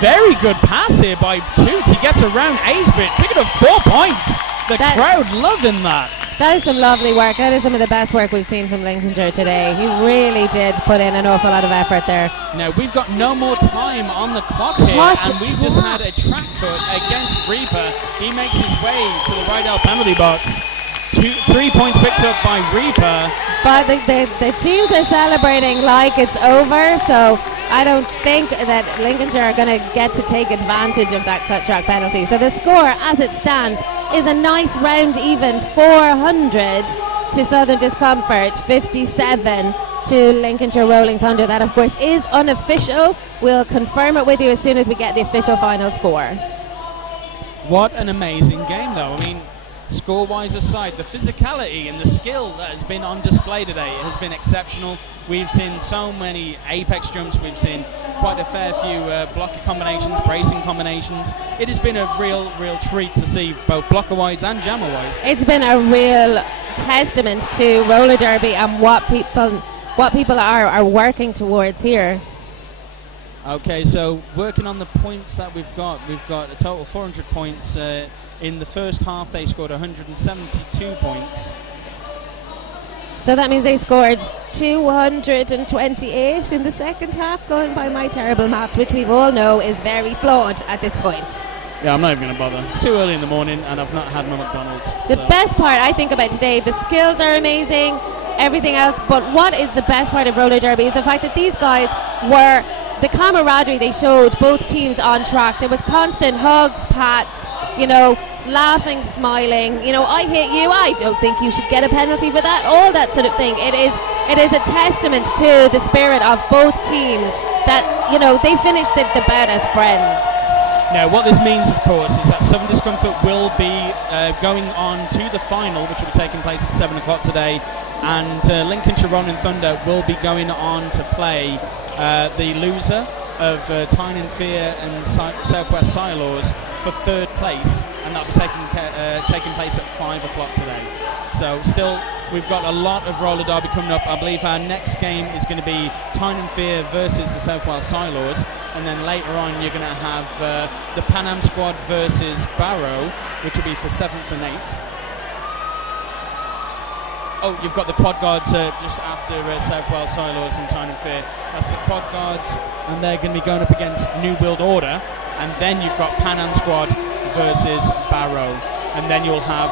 Very good pass here by Toots. He gets around Acebit, picking up 4 points. The crowd loving that. That is some lovely work. That is some of the best work we've seen from Lincolnshire today. He really did put in an awful lot of effort there. Now, we've got no more time on the clock here, and we've just had a track cut against Reaper. He makes his way to the Rydell penalty box. 3 points picked up by Reaper. But the teams are celebrating like it's over, so I don't think that Lincolnshire are going to get to take advantage of that cut track penalty. So the score, as it stands, is a nice round even 400 to Southern Discomfort, 57 to Lincolnshire Rolling Thunder. That, of course, is unofficial. We'll confirm it with you as soon as we get the official final score. What an amazing game, though. I mean, score-wise aside, the physicality and the skill that has been on display today has been exceptional. We've seen so many apex jumps. We've seen quite a fair few blocker combinations, bracing combinations. It has been a real treat to see, both blocker-wise and jammer-wise. It's been a real testament to roller derby and what people are working towards here. Okay, so working on the points that we've got a total of 400 points. In the first half, they scored 172 points. So that means they scored 228 in the second half, going by my terrible maths, which we all know is very flawed at this point. Yeah, I'm not even going to bother. It's too early in the morning, and I've not had my McDonald's. The best part I think about today, the skills are amazing, everything else, but what is the best part of roller derby is the fact that these guys were, the camaraderie they showed both teams on track. There was constant hugs, pats, laughing, smiling, I hit you, I don't think you should get a penalty for that, all that sort of thing. It is a testament to the spirit of both teams that, they finished the bout as friends. Now, what this means, of course, is that Southern Discomfort will be going on to the final, which will be taking place at 7 o'clock today, and Lincolnshire Rolling Thunder will be going on to play the loser of Tyne and Fear and Southwest Silaws for third place, and that will be taking place at 5 o'clock today. So still, we've got a lot of roller derby coming up. I believe our next game is going to be Tyne and Fear versus the South Wales Silaws, and then later on you're going to have the Pan Am squad versus Barrow, which will be for 7th and 8th. Oh, you've got the Quad Guards just after South Wales Silaws and Tyne and Fear. That's the Quad Guards, and they're going to be going up against New Build Order. And then you've got Pan Am squad versus Barrow. And then you'll have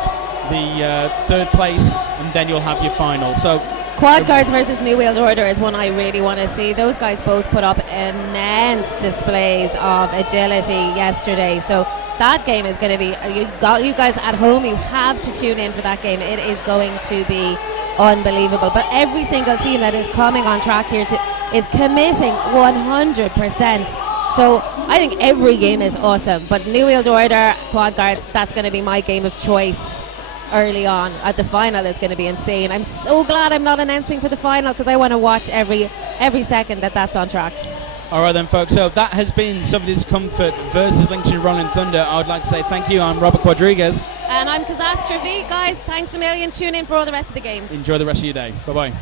the third place, and then you'll have your final. So Quad Guards versus New World Order is one I really want to see. Those guys both put up immense displays of agility yesterday. So that game is going to be, you guys at home, you have to tune in for that game. It is going to be unbelievable. But every single team that is coming on track here is committing 100%. So I think every game is awesome. But New World Order, Quad Guards, that's going to be my game of choice early on. At the final is going to be insane. I'm so glad I'm not announcing for the final, because I want to watch every second that's on track. Alright then, folks, so that has been Suffer Discomfort versus Lincolnshire Rolling Thunder. I would like to say thank you. I'm Robert Quadriguez. And I'm Kazastra V. Guys, thanks a million. Tune in for all the rest of the games. Enjoy the rest of your day. Bye bye.